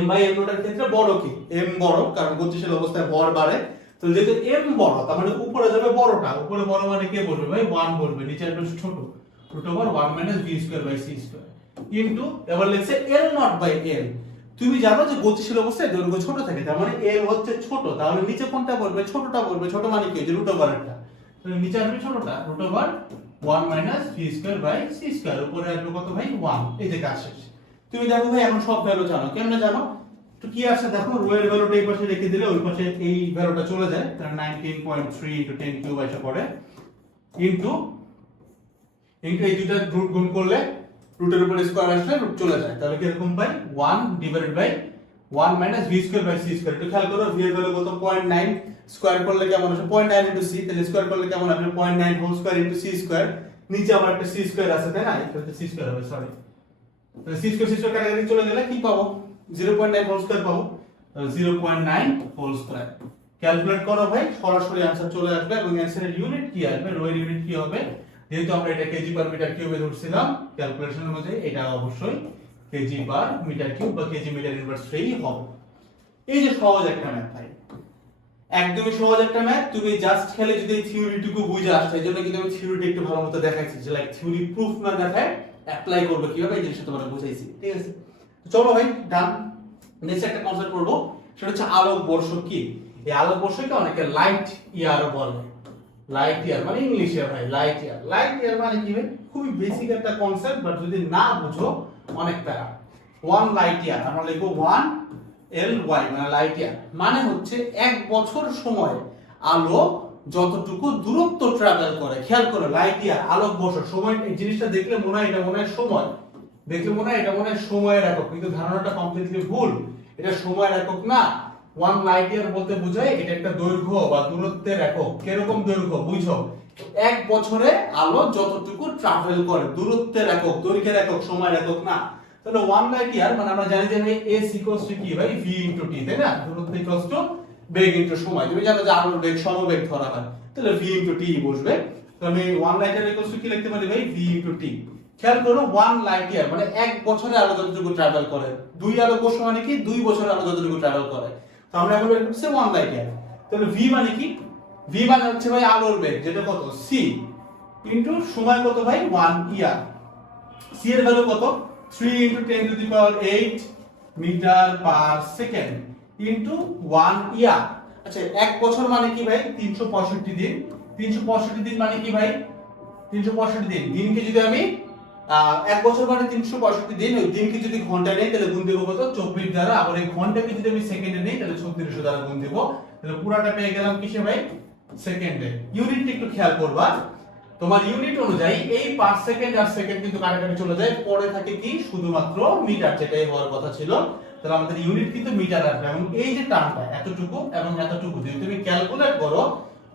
m বাই m নট এর ক্ষেত্রে বড় কি, m বড়, কারণ গতিশীল অবস্থায় ভর বাড়ে। তো যেহেতু m বড়, তার মানে উপরে যাবে বড়টা, উপরে বড় মানে কে বলবে ভাই, 1 বলবে, নিচে আসবে ছোট, √1 - v square by c square into, এবার লিখছে l নট বাই l। তুমি জানো যে গতিশীল অবস্থায় দৈর্ঘ্য ছোট থাকে, তার মানে l হচ্ছে ছোট, তাহলে নিচে কোনটা পড়বে, ছোটটা পড়বে। ছোট মানে কি, যে √1টা, তাহলে নিচে আসবে ছোটটা, √1 - v square by c square, উপরে আসবে কত ভাই, 1। এই যে কাজ শেষ। তুমি দেখো ভাই, এখন সব ভ্যালু জানো, কেমনে জানো, তো কি আছে দেখো, রো এর ভ্যালুটা এই পাশে রেখে দিলে ওই পাশে এই ভ্যালুটা চলে যায়, তাহলে 19.3 ইনটু 10 কিউব এসে পড়ে, ইনটু এই দুইটা রুট গুণ করলে রুটের উপর স্কয়ার আসলে রুট চলে যায়, তাহলে কি এরকম পাই 1 divided by 1 minus v square by c square. একটু খেয়াল করো, v এর ভ্যালু কত 0.9, স্কয়ার করলে কেমন আসে 0.9 ইনটু c, তাহলে স্কয়ার করলে কেমন আসবে 0.9 whole square into c square, নিচে আবার একটা c স্কয়ার আছে তাই না, এটা c স্কয়ার হবে, সরি, তাহলে c স্কয়ার কাটাকাটি চলে গেলে কি পাবো 0.9 হোল স্কয়ার পাবো, তাহলে 0.9 হোল স্কয়ার। ক্যালকুলেট করো ভাই, সরাসরি आंसर চলে আসবে এবং आंसरेর ইউনিট কি আসবে, রো এর ইউনিট কি হবে, যেহেতু আমরা এটা কেজি পার মিটার কিউবে ধরছিলাম ক্যালকুলেশন অনুযায়ী, এটা অবশ্যই কেজি পার মিটার কিউব বা কেজি মিটার ইনভার্স 3 হবে। এই যে সহজ একটা ম্যাথ ভাই, একদমই সহজ একটা ম্যাথ, তুমি জাস্ট খেলে যদি থিওরিটুকু বুঝে আসছো, এজন্য কিন্তু আমি থিওরিটি একটু ভালো মতো দেখাইছি, যে লাইক থিওরি প্রুফ না দেখায় অ্যাপ্লাই করবে কিভাবে এই জিনিসটা তোমাদের বুঝাইছি, ঠিক আছে। তো চলো ভাই ডান, নেক্সট একটা কনসেপ্ট পড়বো, সেটা হচ্ছে আলোক বর্ষ কি। এই আলোক বর্ষকে অনেকে লাইট ইয়ার বলে, লাইট ইয়ার মানে ইংলিশে ভাই লাইট ইয়ার, লাইট ইয়ার মানে কি ভাই, খুবই বেসিক একটা কনসেপ্ট, বাট যদি না বুঝো অনেক প্যারা। 1 লাইট ইয়ার আমরা লিখবো 1 ly মানে লাইট ইয়ার, মানে হচ্ছে 1 বছর সময় আলো যতটুকু দূরত্ব ট্রাভেল করে। খেয়াল করো, লাইট ইয়ার আলোক বর্ষ, সময় এই জিনিসটা দেখলে মনে হয় এটা মনে হয় সময়, দেখলে মনে হয় এটা মনে হয় সময়ের একক, কিন্তু ধারণাটা কমপ্লিটলি ভুল, এটা সময়ের একক না। 1 লাইট ইয়ার বলতে বোঝায় এটা একটা দৈর্ঘ্য বা দূরত্বের একক। কিরকম দৈর্ঘ্য বুঝো, 1 বছরে আলো যতটুকু ট্রাভেল করে, দূরত্বের একক, দৈর্ঘ্যের একক, সময়ের একক না। তাহলে 1 লাইট ইয়ার মানে আমরা জানি যে s কি ভাই v t, তাই না, দূরত্ব বেগ ইনটু সময়। তুমি জানো যে আলোর বেগ সমবেগ ধরা হয়, তাহলে v t বসবে। তো আমি 1 লাইট ইয়ার কি লিখতে পারি ভাই, v t। খেয়াল করো, 1 লাইট ইয়ার মানে 1 বছরে আলো যতটুকু ট্রাভেল করে, 2 আলোক বর্ষ মানে কি 2 বছরে আলো যতটুকু ট্রাভেল করে, তো আমরা এখন বের করতেছি 1 লাইট ইয়ার। তাহলে v মানে কি, v মানে হচ্ছে ভাই আলোর বেগ, যেটা কত c, ইনটু সময় কত ভাই 1 ইয়ার। c এর ভ্যালু কত 3 into 10 to the power 8 metre per second into 1 year. আচ্ছা 1 বছর মানে কি ভাই 365 দিন, 365 দিন মানে কি ভাই 365 দিন, দিনকে যদি আমি 1 বছর মানে 365 দিন, ওই দিনকে যদি ঘন্টায় নেই তাহলে গুণ দেব কত 24 দ্বারা, আবার এই ঘন্টাকে যদি আমি সেকেন্ডে নেই তাহলে 3600 দ্বারা গুণ দেব, তাহলে পুরাটা পেয়ে গেলাম কিসে ভাই সেকেন্ডে। ইউনিট একটু খেয়াল করবা, তোমার ইউনিট অনুযায়ী এই পার সেকেন্ড আর সেকেন্ড কিন্তু কাটাকাটি চলে যায়, পরে থাকে কি শুধুমাত্র মিটার, যেটাই হওয়ার কথা ছিল। তাহলে আমাদের ইউনিট কিন্তু মিটার আসবে, এবং এই যে টার্মটা এতটুকু এবং এতটুকু যদি তুমি ক্যালকুলেট করো,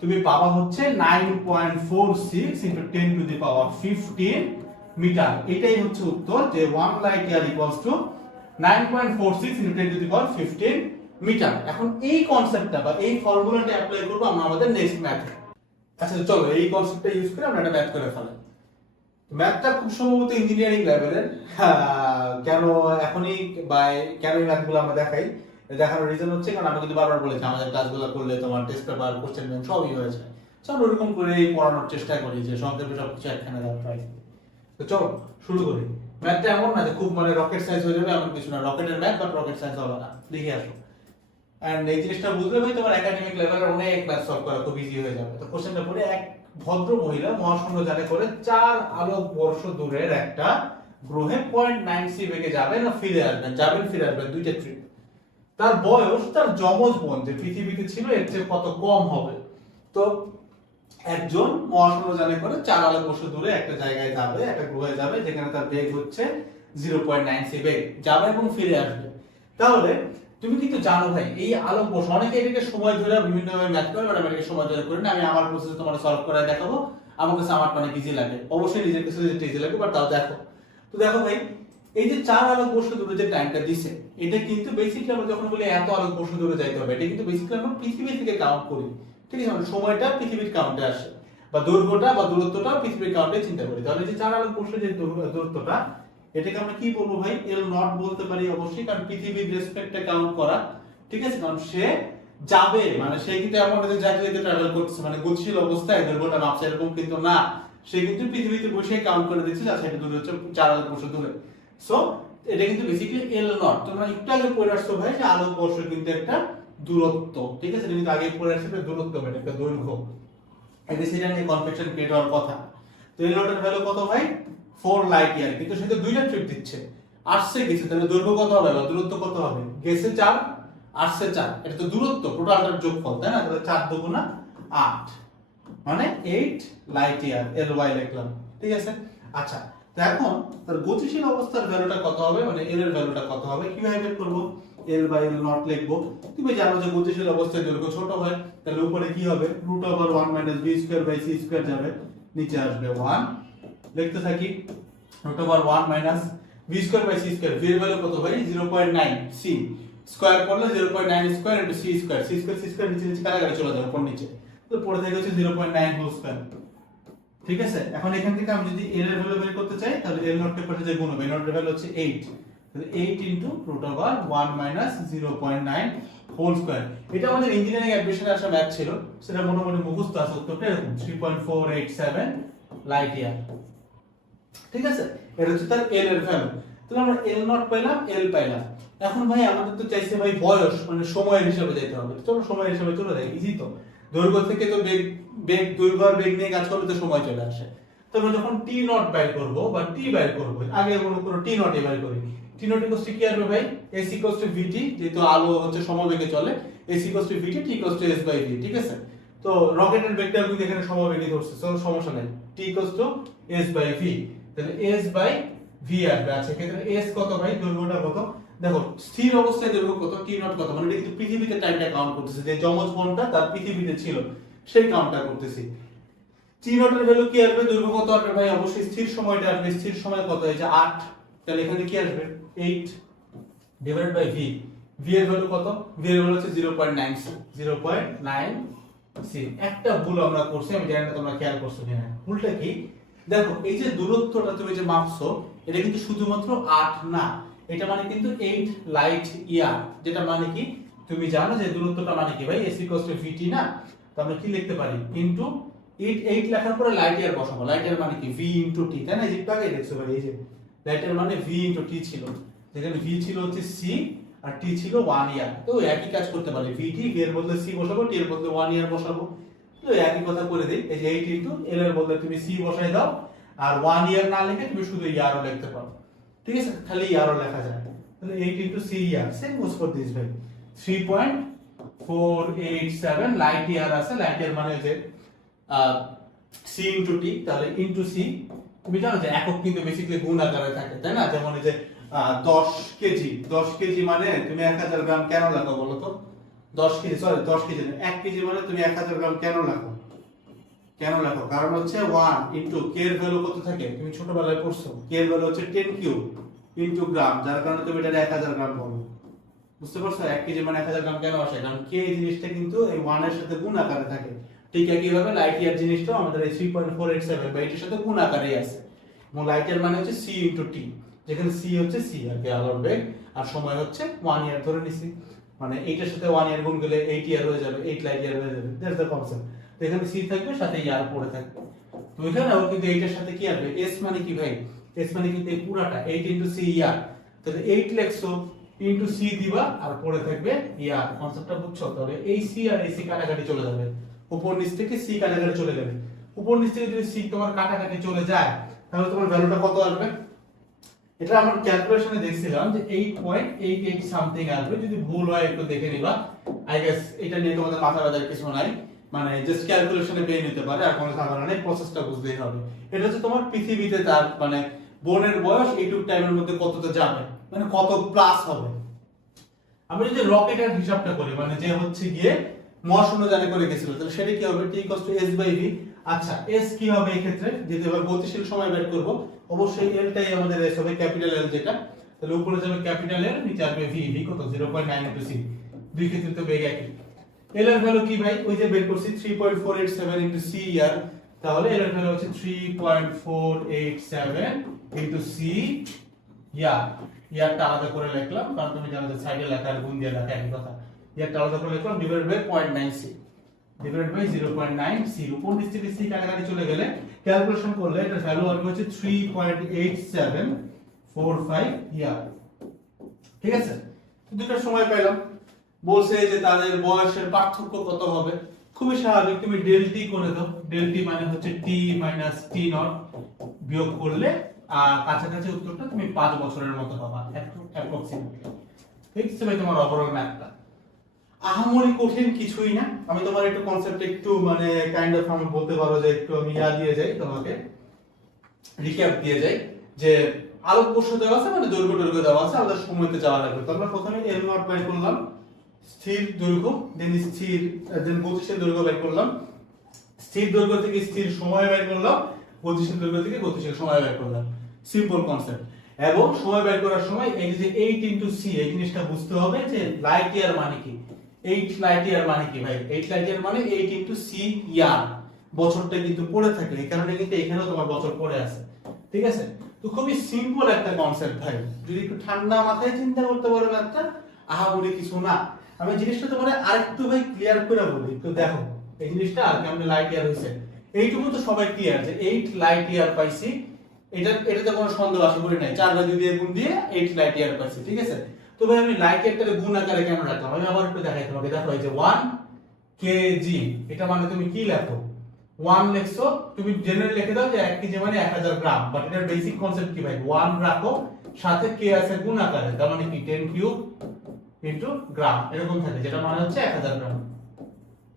তুমি পাবা হচ্ছে 9.46 into 10 to the power 15 metre. এটাই হচ্ছে উত্তর, যে 1 light year equals to 9.46 into 10 to the power 15 metre. এখন এই কনসেপ্টটা বা এই ফর্মুলাটা অ্যাপ্লাই করব আমরা আমাদের নেক্সট ম্যাথে। আচ্ছা চলো এই কনসেপ্টটা ইউজ করে আমরা একটা ম্যাথ করে ফেলাই। ম্যাথটা খুব সম্ভবত ইঞ্জিনিয়ারিং লেভেলের, কেন এখনই বা কেন এই ম্যাথগুলো আমরা দেখাই, দেখানোর রিজন হচ্ছে কারণ আমি কিন্তু বারবার বলেছি আমাদের ক্লাসগুলো করলে তোমার টেস্ট পেপার কোশ্চেন ব্যাংক সবই হয়ে যায়, চলো ওরকম করে পড়ানোর চেষ্টা করি যে সংক্ষেপে সবকিছু একখানে রাখতে হয়। তো চলো শুরু করি। ম্যাথটা এমন না যে খুব মানে রকেট সায়েন্স হয়ে যাবে এমন কিছু না, রকেটের ম্যাথ বাট রকেট সায়েন্স হবে না, দেখে আসো। এন্ড এই জিনিসটা বুঝলে ভাই তোমার একাডেমিক লেভেলে অনেক ম্যাথ সলভ করা খুব ইজি হয়ে যাবে। তো কোশ্চেনটা পড়ে, এক ভদ্র মহিলা মহাশূন্য যানে করে 4 আলোক বর্ষ দূরের একটা গ্রহে 0.9c বেগে যাবেন আর ফিরে আসবেন, যাবেন ফিরে আসবেন, দুইটা ট্রিপ। তার বয়স তার যমজ বোন যে পৃথিবীতে ছিল এর চেয়ে কত কম হবে। তো একজন মহাশূন্য যানে করে 4 আলোক বর্ষ দূরে একটা জায়গায় যাবে, একটা গ্রহে যাবে, যেখানে তার বেগ হচ্ছে 0.9c বেগ, যাবে এবং ফিরে আসবে। তাহলে তুমি কিন্তু জানো ভাই এই আলোক বর্ষ, অনেকে এটাকে সময় ধরে বিভিন্ন ভাবে ম্যাথ করে, বাট আমি এটাকে সময় ধরে করি না, আমি আমার প্রসেসে তোমাদের সলভ করে দেখাবো। আমার কাছে আমার অনেক ইজি লাগে, অবশ্যই নিজের কাছে ইজি লাগে, বাট তাও দেখো। তো দেখো ভাই এই যে 4 আলোক বর্ষ দূরে যে টাইমটা দিছে, এটা কিন্তু বেসিক্যালি আমরা যখন বলি এত আলোক বর্ষ দূরে যাইতে হবে, এটা কিন্তু বেসিক্যালি আমরা পৃথিবী থেকে কাউন্ট করি, ঠিক আছে, মানে সময়টা পৃথিবীর কাউন্টে আসে, বা দৈর্ঘ্যটা বা দূরত্বটা পৃথিবীর কাউন্টে চিন্তা করি। তাহলে যে 4 আলোক বর্ষ যে দূরত্বটা, এটাকে আমরা কি বলবো ভাই এল নট বলতে পারি অবশ্যই, কারণ পৃথিবীর রেসপেক্টে কাউন্ট করা, ঠিক আছে, কারণ সে যাবে মানে সে কিন্তু এমন যে জায়গাতে ট্রাভেল করছে মানে গতিশীল অবস্থায় দৈর্ঘ্যটা মাপছে এরকম কিন্তু না, সে কিন্তু পৃথিবীতে বসে কাউন্ট করে দিচ্ছে যে সেটা দূরে হচ্ছে 4 আলোক বর্ষ দূরে। সো এটা কিন্তু বেসিক্যালি এল নট। তোমরা একটু আগে পড়ে আসছো ভাই যে আলোক বর্ষ কিন্তু একটা দূরত্ব, ঠিক আছে, কিন্তু আগে পড়ে আসছে দূরত্ব মানে একটা দৈর্ঘ্য, এটা সেটা নিয়ে কনফিউশন ক্রিয়েট হওয়ার কথা। তো এল নটের ভ্যালু কত ভাই 4 লাইট ইয়ার, কিন্তু সে তো দুইটা ট্রিপ দিচ্ছে, আসছে গেছে, তাহলে দৈর্ঘ্য কত হবে বা দূরত্ব কত হবে? গেছে 4, আসছে 4, এটা তো দূরত্ব, টোটালটার যোগফল, তাই না? তাহলে 4 দুগুণা 8 মানে 8 লাইট ইয়ার, ly লিখলাম, ঠিক আছে? আচ্ছা, তো এখন তার গতিশীল অবস্থার ভ্যালুটা কত হবে, মানে l এর ভ্যালুটা কত হবে, কিভাবে বের করব? l বাই l নট লিখবো। তুমি জানো যে গতিশীল অবস্থায় দৈর্ঘ্য ছোট হয়, তাহলে উপরে কি হবে? √1 - b square by c square যাবে, নিচে আসবে 1, লিখতে থাকি √1 - b square by c square, v এর ভ্যালু কত ভাই? 0.9, c স্কয়ার করলে 0.9 square into c square, c square c square নিচে নিচে কাটাকাটি চলে যাবে, উপর নিচে, তো পড়ে থাকে হচ্ছে 0.9 হোল স্কয়ার, ঠিক আছে? এখন এখান থেকে আমি যদি l এর ভ্যালু বের করতে চাই, তাহলে l নট এর পাশে যে গুণ হবে, l নট এর ভ্যালু হচ্ছে 8, তাহলে 8 ইনটু √1 - 0.9 হোল স্কয়ার। এটা আমাদের ইঞ্জিনিয়ারিং অ্যাডমিশনে আসা ম্যাথ ছিল, সেটা মোটামুটি মুখস্থ আছে, উত্তরটা এরকম 3.487 লাইট ইয়ার, ঠিক আছে? এটা হচ্ছে তার l এর ভ্যালু। তাহলে আমরা l নট পেলাম, l পাইলাম। এখন ভাই আমাদের তো চাইছে ভাই বয়স, মানে সময়ের হিসাবে যেতে হবে, চলো সময়ের হিসাবে চলে যাই, ইজি তো। দৈর্ঘ্য থেকে তো দৈর্ঘ্য আর বেগ নিয়ে কাজ করলে তো সময় চলে আসে। তো আমরা যখন t নট বের করব বা t বের করব, আগে মনে করো t নট বের করি, t নট ইকুয়ালস টু কি আসবে ভাই? s ইকুয়ালস টু vt, যেহেতু আলো হচ্ছে সমবেগে চলে, s equals to vt, t equals to s by v, ঠিক আছে? তো রকেটের বেগটা কিন্তু এখানে সমবেগে ধরছে, তো সমস্যা নাই, t equals to s by v, তাহলে s বাই v আসবে। আচ্ছা, এখানে s কত ভাই? দৈর্ঘ্যটা কত? দেখো স্থির অবস্থায় দৈর্ঘ্য কত, t নট কত, মানে এটা কিন্তু পৃথিবীতে টাইমটা কাউন্ট করতেছে, যে যমজ কোণটা তার পৃথিবীতে ছিল সেই কাউন্টটা করতেছি। t নট এর ভ্যালু কি আসবে? দৈর্ঘ্য কত আসবে ভাই? অবশ্যই স্থির সময়টা আসবে, স্থির সময় কত হয়েছে 8, তাহলে এখানে কি আসবে? 8 ডিভাইডেড বাই v, v এর ভ্যালু কত? v এর ভ্যালু হচ্ছে 0.9 c। একটা ভুল আমরা করছি, আমি জানি না তোমরা খেয়াল করছো কিনা। ভুলটা কি? দেখো এই যে দূরত্বটা তুমি যে মাপছো, এটা কিন্তু শুধুমাত্র 8 না, এটা মানে কিন্তু 8 লাইট ইয়ার, যেটা মানে কি তুমি জানো যে দূরত্বটা মানে কি ভাই? s vt না, তো আমরা কি লিখতে পারি? ইনটু 8 লেখার পরে লাইট ইয়ার বসাবো, লাইট ইয়ার মানে কি? v ইনটু t, তাই না? এই যে আগে দেখছো ভাই, এই যে লাইট ইয়ার মানে v ইনটু t ছিল, যেখানে v ছিল হচ্ছে c আর t ছিল 1 ইয়ার, তো একই কাজ করতে পারি, vt, v এর বদলে c বসাবো, t এর বদলে 1 ইয়ার বসাবো, তো একই কথা করে দেই। এই যে 8 ইনটু l এর বদলে তুমি c বসাই দাও, আর 1 ইয়ার না লিখে তুমি শুধু ইয়ারও লিখতে পারো, ঠিক আছে? খালি ইয়ারও লেখা যায়, তাহলে 8 into c year, same goes for this ভাই, 3.487 লাইট ইয়ার আছে। লাইট ইয়ার মানে যে c ইনটু t, তাহলে ইনটু c, তুমি জানো যে একক কিন্তু বেসিক্যালি গুণ আকারে থাকে, তাই না? যেমন এই যে 10 কেজি, 10 কেজি মানে তুমি 1000 গ্রাম কেন লেখো বলো তো? 10 কেজি, সরি 10 কেজি না, 1 কেজি মানে তুমি 1000 গ্রাম কেন লেখো? কেন লেখো? কারণ হচ্ছে 1 ইনটু k এর ভ্যালু কত থাকে? তুমি ছোটবেলায় পড়ছো, k এর ভ্যালু হচ্ছে 10 কিউব ইনটু গ্রাম, যার কারণে তুমি এটা 1000 গ্রাম বলো, বুঝতে পারছো? 1 কেজি মানে 1000 গ্রাম কেন আসে? কারণ k জিনিসটা কিন্তু এই 1 এর সাথে গুণ আকারে থাকে। ঠিক একইভাবে লাইট ইয়ার জিনিসটাও আমাদের এই 3.487 বা এটার সাথে গুণ আকারেই আছে, এবং লাইট ইয়ার মানে হচ্ছে c ইনটু t, যেখানে c হচ্ছে c আর কি আলোর বেগ, আর সময় হচ্ছে 1 ইয়ার ধরে নিছি, মানে এইটার সাথে 1 ইয়ার গুণ করলে 8 ইয়ার হয়ে যাবে, 8 লাইট ইয়ার হয়ে যাবে, দ্যাটস দ্য কনসেপ্ট। তো এখানে c থাকবে, সাথে ইয়ার পড়ে থাকবে, তো এখানেও কিন্তু এইটার সাথে কি আসবে? s মানে কি ভাই? s মানে কিন্তু এই পুরাটা 8 ইনটু c ইয়ার, তাহলে 8 লেখছো ইনটু c দিবা, আর পড়ে থাকবে ইয়ার, কনসেপ্টটা বুঝছো? তাহলে এই c আর এই c কাটাকাটি চলে যাবে, উপর নিচ থেকে c কাটাকাটি চলে যাবে, উপর নিচ থেকে যদি c তোমার কাটাকাটি চলে যায়, তাহলে তোমার ভ্যালুটা কত আসবে? এটা আমরা ক্যালকুলেশনে দেখছিলাম যে 8.88 সামথিং আসবে, যদি ভুল হয় একটু দেখে নিবা, আই গেস এটা নিয়ে তোমাদের মাথা ব্যথার কিছু নাই, মানে জাস্ট ক্যালকুলেশনে পেয়ে নিতে পারে, আর কোনো ঝামেলা নেই, প্রসেসটা বুঝলেই হবে। এটা হচ্ছে তোমার পৃথিবীতে তার মানে বোনের বয়স এইটুক টাইমের মধ্যে কততে যাবে, মানে কত প্লাস হবে। আমরা যদি রকেটের হিসাবটা করি, মানে যে হচ্ছে গিয়ে মহাশূন্যযানে করে গেছিল, তাহলে সেটা কি হবে? t s by v। আচ্ছা, s কি হবে এই ক্ষেত্রে? যদি এবার গতিশীল সময় বের করব, অবশ্যই l টাই আমাদের s হবে, ক্যাপিটাল L যেটা, তাহলে উপরে যাবে ক্যাপিটাল L, নিচে আসবে v, v কত? 0.9 ইনটু c, দুই ক্ষেত্রে তো বেগ একই। l এর ভ্যালু কি ভাই? ওই যে বের করছি 3.487 ইনটু c ইয়ার, তাহলে l এর ভ্যালু হচ্ছে 3.487 ইনটু c ইয়ার, ইয়ারটা আলাদা করে লিখলাম, কারণ তুমি জানো যে সাইডে লেখা আর গুণ দিয়ে লেখা একই কথা, ইয়ারটা আলাদা করে লিখলাম, divided by 0.9c, divided by 0.9c, উপর নিচ থেকে c কাটাকাটি চলে গেলে ক্যালকুলেশন করলে এটা ভ্যালু আসবে হচ্ছে 3.8745 ইয়ার, ঠিক আছে? দুটো সময় পেলাম, বলছে যে তাদের বয়সের পার্থক্য কত হবে, খুবই স্বাভাবিক, তুমি ডেল টি করে দাও, ডেল টি মানে হচ্ছে t মাইনাস t নট, বিয়োগ করলে কাছাকাছি উত্তরটা তুমি 5 বছরের মতো পাবা একটু অ্যাপ্রক্সিমেটলি। ঠিক আছে ভাই, তোমার ওভারঅল ম্যাথটা আহামরি কঠিন কিছুই না। আমি তোমার একটু কনসেপ্ট একটু মানে কাইন্ড অফ আমি বলতে পারো যে একটু আমি দিয়ে যাই তোমাকে, রিক্যাপ দিয়ে যাই যে আলোক বর্ষ দেওয়া আছে মানে দৈর্ঘ্য দেওয়া আছে, আমাদের সময়তে যাওয়া লাগবে। তো আমরা প্রথমে এল নট বাই করলাম স্থির দৈর্ঘ্য, দেন গতিশীল দৈর্ঘ্য বাই করলাম, স্থির দৈর্ঘ্য থেকে স্থির সময় বাই করলাম, গতিশীল দৈর্ঘ্য থেকে গতিশীল সময় বাই করলাম। Simple concept. এবং সময় বের করার সময় এই যে 8 ইনটু সি, এই জিনিসটা বুঝতে হবে যে লাইট ইয়ার মানে কি। 8 লাইট ইয়ার মানে কি ভাই? 8 লাইট ইয়ার মানে 8 ইনটু সি ইয়ার, বছরটা কিন্তু পড়ে থাকে, এই কারণে কিন্তু এখানেও তোমার বছর পড়ে আছে। ঠিক আছে, তো খুবই সিম্পল একটা কনসেপ্ট ভাই, যদি একটু ঠান্ডা মাথায় চিন্তা করতে পারো ম্যাথটা, আহামরি কিছু না। আমি জিনিসটা তোমার আরেকটু ভাই ক্লিয়ার করে বলি, তো দেখো এই জিনিসটা আর কেমন লাইট ইয়ার হইছে, এইটুকু তো সবাই ক্লিয়ার যে 8 লাইট ইয়ার পাইছি। এটাতে কোনো সন্দেহ আশা করি নাই, 4 ভাগে দিয়ে গুণ দিয়ে 8 লাইট ইয়ার পাইছি। ঠিক আছে, তো ভাই আমি লাইট ইয়ারটাকে গুণ আকারে কেন রাখলাম, আমি আবার একটু দেখাই তোমাকে। দেখো এই যে 1 কেজি, এটা মানে তুমি কি লেখো 1 লিখছো, তুমি জেনারেল লিখে দাও যে 1 কেজি মানে 1000 গ্রাম, বাট এটার বেসিক কনসেপ্ট কি ভাই, 1 রাখো সাথে কে আছে গুণ আকারে, তার মানে কি 10 কিউব ইনটু গ্রাম এরকম থাকে, যেটা মানে হচ্ছে 1000 গ্রাম।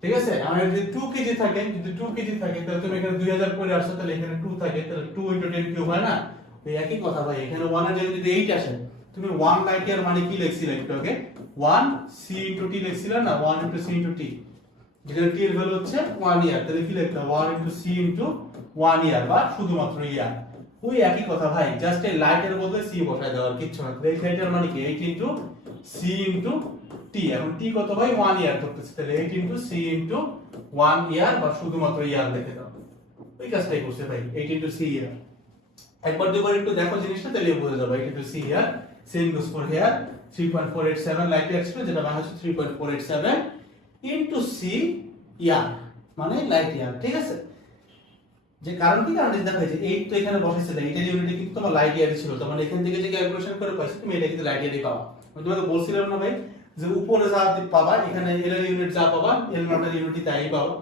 ঠিক আছে, আমার যদি 2 কেজি থাকে, যদি 2 কেজি থাকে তাহলে তুমি এখানে 2000 করে আসছো, তাহলে এখানে 2 থাকে, তাহলে 2 ইনটু 10 কিউব হয় না, ওই একই কথা ভাই। এখানে 1 এর জায়গায় যদি 8 আসে, তুমি 1 লাইট ইয়ার মানে কি লিখছিলে একটু আগে, 1 সি ইনটু টি লিখছিলে না, 1 ইনটু সি ইনটু টি, যেখানে টি এর ভ্যালু হচ্ছে 1 ইয়ার, তাহলে কি লিখতে 1 ইনটু সি ইনটু 1 ইয়ার বা শুধুমাত্র ইয়ার, ওই একই কথা ভাই, জাস্ট এই লাইটের বদলে সি বসায় দেওয়ার কিচ্ছু না। এই লাইটের মানে কি 8 ইনটু সি ইনটু টি, এখন টি কত ভাই 1 ইয়ার করতেছে, তাহলে 8 ইনটু সি ইনটু 1 ইয়ার বা শুধুমাত্র ইয়ার লিখে দাও, ওই কাজটাই করছে ভাই 8 ইনটু সি ইয়ার। একবার দুবার একটু দেখো জিনিসটা, তাহলে বুঝে যাবে 8 into c year, same goes for here 3.487 light year ছিল, যেটা মানে হচ্ছে 3.487 ইনটু সি ইয়ার মানে লাইট ইয়ার। ঠিক আছে, যে কারণ কি, কারণ দেখো এই যে 8 তো এখানে বসাইছে, এটার ইউনিটে কিন্তু তোমার লাইট ইয়ার ছিল, তার মানে এখান থেকে যে ক্যালকুলেশন করে পাইছো তুমি, এটা কিন্তু লাইট ইয়ারই পাবা। আমি তোমাকে বলছিলাম না ভাই যে উপরে যা পাবা এখানে এল এর ইউনিট যা পাবা এল নট এর ইউনিট তাই পাবা,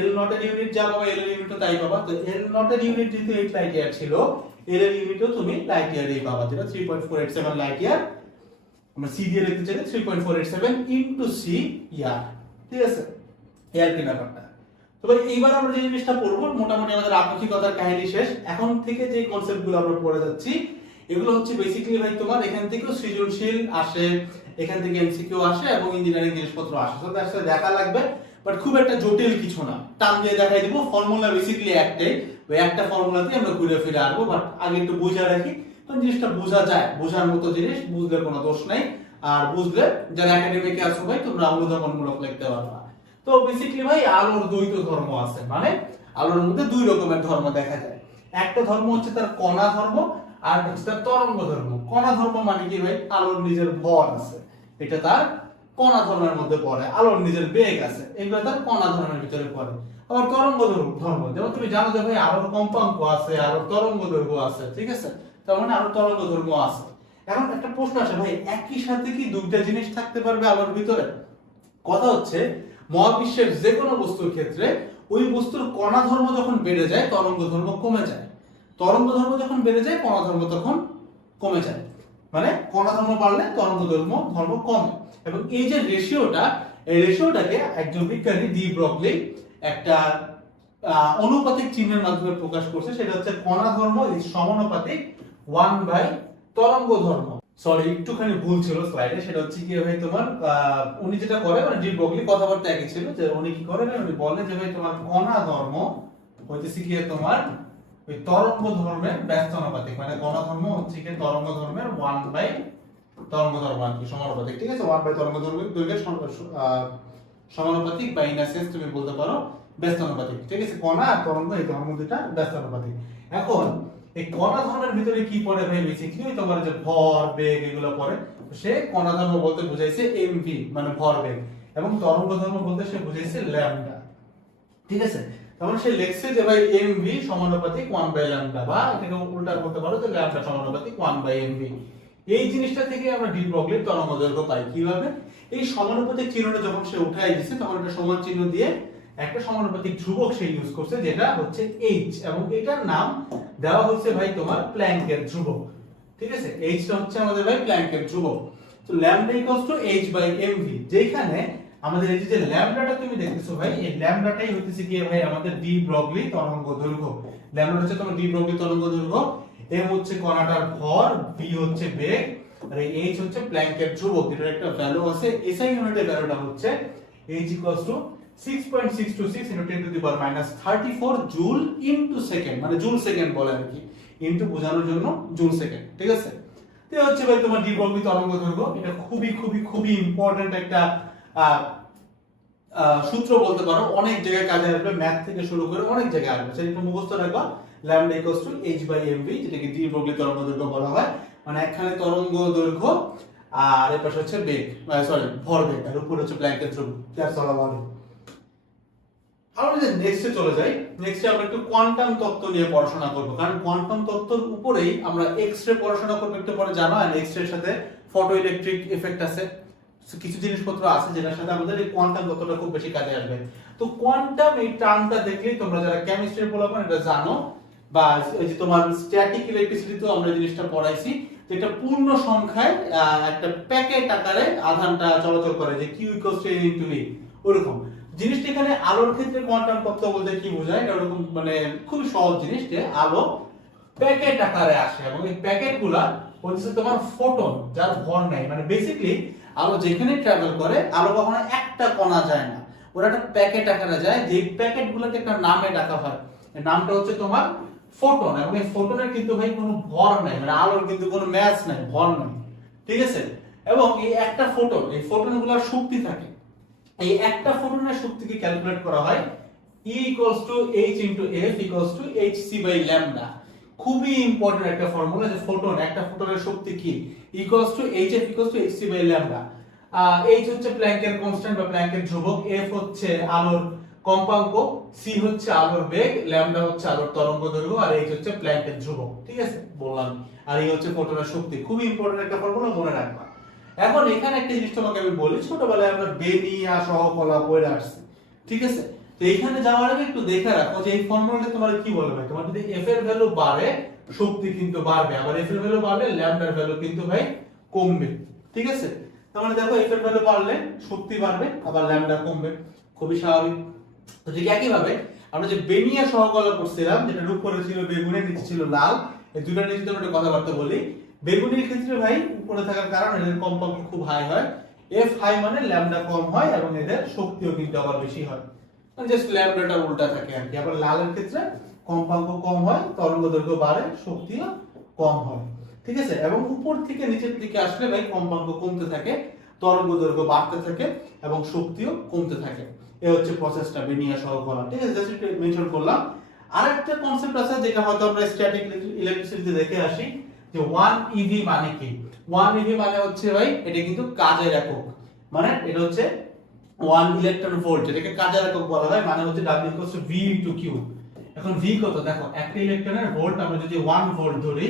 এল নট এর ইউনিট যা পাবা এল এর ইউনিট তাই পাবা। তো এল নট এর ইউনিট যেহেতু 8 লাইট ইয়ার ছিল, এল এর ইউনিটও তুমি লাইট ইয়ারই পাবা, যেটা 3.487 লাইট ইয়ার। আমরা সি দিয়ে লিখতে চাইলে 3.487 ইনটু সি ইয়ার। ঠিক আছে, এর কি ব্যাপারটা। তো ভাই এইবার আমরা যে জিনিসটা পড়বো, মোটামুটি আমাদের আপেক্ষিকতার কাহিনী শেষ। এখন থেকে যে কনসেপ্টগুলো আমরা পড়ে যাচ্ছি, এগুলো হচ্ছে বেসিক্যালি ভাই তোমার এখান থেকেও সৃজনশীল আসে, এখান থেকে এমসিকিউ আসে এবং ইঞ্জিনিয়ারিং জিনিসপত্র আসে, তো তার সাথে দেখা লাগবে, বাট খুব একটা জটিল কিছু না, টান দিয়ে দেখাই দিব। ফর্মুলা বেসিক্যালি একটাই, ওই একটা ফর্মুলাতে আমরা ঘুরে ফিরে আসবো, বাট আগে একটু বুঝে রাখি, তো জিনিসটা বোঝা যায়, বোঝার মতো জিনিস, বুঝলে কোনো দোষ নাই। আর বুঝলে যারা একাডেমিকে আসো ভাই তোমরা অনুধাবনমূলক লিখতে পারবা। তো বেসিক্যালি ভাই আলোর দ্বৈত ধর্ম আছে, মানে আলোর মধ্যে দুই রকমের ধর্ম দেখা যায়। একটা ধর্ম হচ্ছে তার কণা ধর্ম, আর হচ্ছে তার তরঙ্গ ধর্ম। কণা ধর্ম মানে কি ভাই, আলোর নিজের ভর আছে, এটা তার কণা ধর্মের মধ্যে পড়ে। আলোর নিজের বেগ আছে, এগুলো তার কণা ধর্মের ভিতরে পড়ে। আবার তরঙ্গ ধর্ম, যেমন তুমি জানো যে ভাই আলোর কম্পাঙ্ক আছে, আলোর তরঙ্গ দৈর্ঘ্য আছে। ঠিক আছে, তার মানে আলোর তরঙ্গ ধর্ম আছে। এখন একটা প্রশ্ন আসে ভাই, একই সাথে কি দুইটা জিনিস থাকতে পারবে আলোর ভিতরে? কথা হচ্ছে মহাবিশ্বের যে কোনো বস্তুর ক্ষেত্রে ওই বস্তুর কণা ধর্ম যখন বেড়ে যায় তরঙ্গ ধর্ম কমে যায়, তরঙ্গ ধর্ম যখন বেড়ে যায় কণা ধর্ম তখন কমে যায়, মানে কণা ধর্ম বাড়লে তরঙ্গ ধর্ম কমে। এবং এই যে রেশিওটা, এই রেশিওটাকে একজন বিজ্ঞানী ডি ব্রগলি একটা অনুপাতিক চিহ্নের মাধ্যমে প্রকাশ করছে, সেটা হচ্ছে কণা ধর্ম ইজ সমানুপাতিক 1 বাই তরঙ্গ ধর্ম। সরি একটুখানি ভুল ছিল স্লাইডে, সেটা হচ্ছে কি ভাই তোমার উনি যেটা করে, মানে ডি ব্রগলি কথাবার্তা একই ছিল, যে উনি কি করেন, উনি বলে যে ভাই তোমার কণা ধর্ম হইতেছে কি তোমার ওই তরঙ্গ ধর্মের ব্যস্তানুপাতিক, মানে কণা ধর্ম হচ্ছে কি তরঙ্গ ধর্মের 1 বাই তরঙ্গ ধর্ম আর কি সমানুপাতিক। ঠিক আছে, 1 বাই তরঙ্গ ধর্মের দৈর্ঘ্যের সমানুপাতিক বা ইন সেন্স তুমি বলতে পারো ব্যস্তানুপাতিক। ঠিক আছে, কণা আর তরঙ্গ এই ধর্ম দুটো ব্যস্তানুপাতিক। এখন এই কণা ধর্মের ভিতরে কি পড়ে ভাই, বেসিক্যালি তোমার যে ভর বেগ এগুলো পড়ে, সে কণা ধর্ম বলতে বুঝাইছে এমভি মানে ভর বেগ, এবং তরঙ্গ ধর্ম বলতে সে বুঝাইছে ল্যামডা। ঠিক আছে, তাহলে সে লিখছে যে ভাই এমভি সমানুপাতিক 1 বাই ল্যামডা, বা এটাকে উল্টা করতে পারো যে ল্যামডা সমানুপাতিক 1 বাই এমভি। এই জিনিসটা থেকে আমরা ডি ব্রগলির তরঙ্গ দৈর্ঘ্য পাই কিভাবে, এই সমানুপাতিক চিহ্নটা যখন সে উঠাই দিছে তখন একটা সমান চিহ্ন দিয়ে একটা সমানুপাতিক ধ্রুবক সে ইউজ করছে যেটা হচ্ছে h, এবং এটার নাম দেওয়া হচ্ছে ভাই তোমার প্ল্যাঙ্কের ধ্রুবক। ঠিক আছে, h টা হচ্ছে আমাদের ভাই প্ল্যাঙ্কের ধ্রুবক। তো ল্যামডা ইকুয়ালস টু h/mv, যেখানে আমাদের এই যে ল্যামডাটা তুমি দেখতেছো ভাই, এই ল্যামডাটাই হচ্ছে কি ভাই আমাদের ডি ব্রগলি তরঙ্গ দৈর্ঘ্য। ল্যামডা হচ্ছে তোমার ডি ব্রগলি তরঙ্গ দৈর্ঘ্য, m হচ্ছে কণাটার ভর, v হচ্ছে বেগ, আর এই h হচ্ছে প্ল্যাঙ্কের ধ্রুবক। এটার একটা ভ্যালু আছে, SI ইউনিটের ভ্যালুটা হচ্ছে h equals to 6.626 × 10⁻34 joule into second, মানে জুল সেকেন্ড বলে আর কি, ইনটু বোঝানোর জন্য জুল সেকেন্ড। ঠিক আছে, তো হচ্ছে ভাই তোমার ডি ব্রগলি তরঙ্গ দৈর্ঘ্য। এটা খুবই খুবই খুবই ইম্পর্টেন্ট একটা সূত্র বলতে পারো, অনেক জায়গায় কাজে আসবে, ম্যাথ থেকে শুরু করে অনেক জায়গায় আসবে। সেটা একটু মুখস্থ রাখবা, ল্যামডা ইকুয়ালস টু h/mv, যেটাকে ডি ব্রগলি তরঙ্গ দৈর্ঘ্য বলা হয়। মানে একখানে তরঙ্গ দৈর্ঘ্য আর এর পাশে হচ্ছে বেগ, সরি ভরবেগ, আর উপরে হচ্ছে প্ল্যাঙ্কের ধ্রুবক। দ্যাটস অল अबाउट ইট। আমরা যদি নেক্সটে চলে যাই, নেক্সটে আমরা একটু কোয়ান্টাম তত্ত্ব নিয়ে পড়াশোনা করব, কারণ কোয়ান্টাম তত্ত্বের উপরেই আমরা এক্স-রে পড়াশোনা করব একটু পরে, জানো। আর এক্স-রে এর সাথে ফটো ইলেকট্রিক এফেক্ট আছে, কিছু জিনিসপত্র আছে যেটার সাথে আমাদের এই কোয়ান্টাম তত্ত্বটা খুব বেশি কাজে আসবে। তো কোয়ান্টাম এই টার্মটা দেখলেই তোমরা যারা কেমিস্ট্রি পড়াবেন এটা জানো, বা এই যে তোমার স্ট্যাটিক ইলেকট্রিসিটিতেও আমরা জিনিসটা পড়াইছি, যেটা পূর্ণ সংখ্যায় একটা প্যাকেট আকারে আধানটা চলাচল করে, যে q = n * e, ওরকম জিনিসটা। এখানে আলোর ক্ষেত্রে কোয়ান্টাম তত্ত্ব বলতে কি বোঝায়, এটা ওরকম মানে খুবই সহজ জিনিস, যে আলো প্যাকেট আকারে আসে, এবং এই প্যাকেটগুলা হচ্ছে তোমার ফোটন, যার ভর নাই। মানে বেসিক্যালি আলো যেখানে ট্রাভেল করে, আলো কখনো একটা কণা যায় না, ওরা একটা প্যাকেট আকারে যায়, যে প্যাকেটগুলোকে একটা নামে ডাকা হয়। এই নামটা হচ্ছে তোমার ফোটন, এবং এই ফোটনের কিন্তু ভাই কোনো ভর নাই, মানে আলোর কিন্তু কোনো ম্যাস নাই, ভর নাই। ঠিক আছে, এবং এই একটা ফোটন, এই ফোটনগুলোর শক্তি থাকে, এই একটা ফোটনের শক্তিকে ক্যালকুলেট করা হয় E = h * f = hc/λ। খুবই ইম্পর্টেন্ট একটা ফর্মুলা, যে ফোটন, একটা ফোটনের শক্তি কি, E = hf = hc/λ। h হচ্ছে প্ল্যাঙ্কের কনস্ট্যান্ট বা প্ল্যাঙ্কের ধ্রুবক, f হচ্ছে আলোর কম্পাঙ্ক, c হচ্ছে আলোর বেগ, ল্যামডা হচ্ছে আলোর তরঙ্গ দৈর্ঘ্য, আর h হচ্ছে প্ল্যাঙ্কের ধ্রুবক। ঠিক আছে, বললাম। আর এই হচ্ছে ফোটনের শক্তি। খুবই ইম্পর্টেন্ট একটা ফর্মুলা, মনে রাখবা। এখন এখানে একটা জিনিস তোমাকে আমি বলি, ছোটবেলায় আমরা বেনিয়া সহকলা পড়ে আসছি। ঠিক আছে, তো এখানে যাওয়ার আগে একটু দেখে রাখো যে এই ফর্মুলাটা তোমার কি বলে ভাই, তোমার যদি f এর ভ্যালু বাড়ে শক্তি কিন্তু বাড়বে, আবার f এর ভ্যালু বাড়লে ল্যামডার ভ্যালু কিন্তু ভাই কমবে। ঠিক আছে, তার মানে দেখো f এর ভ্যালু বাড়লে শক্তি বাড়বে, আবার ল্যামডা কমবে, খুবই স্বাভাবিক। তো ঠিক একই ভাবে আমরা যে বেনিয়া সহকলা করছিলাম, যেটার উপরে ছিল বেগুনি, নিচে ছিল লাল, এই দুটোর নিচে আমরা একটা কথাবার্তা বলি। বেগুনির ক্ষেত্রে ভাই উপরে থাকার কারণে এদের কম্পাঙ্ক খুব হাই হয়, f হাই মানে ল্যামডা কম হয়, এবং এদের শক্তিও কিন্তু আবার বেশি হয়, জাস্ট ল্যামডাটা উল্টা থাকে আর কি। আবার লালের ক্ষেত্রে কম্পাঙ্ক কম হয়, তরঙ্গ দৈর্ঘ্য বাড়ে, শক্তিও কম হয়। ঠিক আছে, এবং উপর থেকে নিচের দিকে আসলে ভাই কম্পাঙ্ক কমতে থাকে, তরঙ্গ দৈর্ঘ্য বাড়তে থাকে, এবং শক্তিও কমতে থাকে। এই হচ্ছে প্রসেসটা বেনিয়া সহকলা। ঠিক আছে, জাস্ট একটু মেনশন করলাম। আরেকটা কনসেপ্ট আছে যেটা হয়তো আমরা স্ট্যাটিক ইলেকট্রিসিটিতে দেখে আসি, যে 1 eV মানে কি। 1 eV মানে হচ্ছে ভাই এটা কিন্তু কাজের একক, মানে এটা হচ্ছে 1 ইলেকট্রন ভোল্ট, যেটাকে কাজের একক বলা হয়, মানে হচ্ছে W = V * Q। এখন V কত দেখো, একটা ইলেকট্রনের ভোল্ট আমরা যদি 1 ভোল্ট ধরি,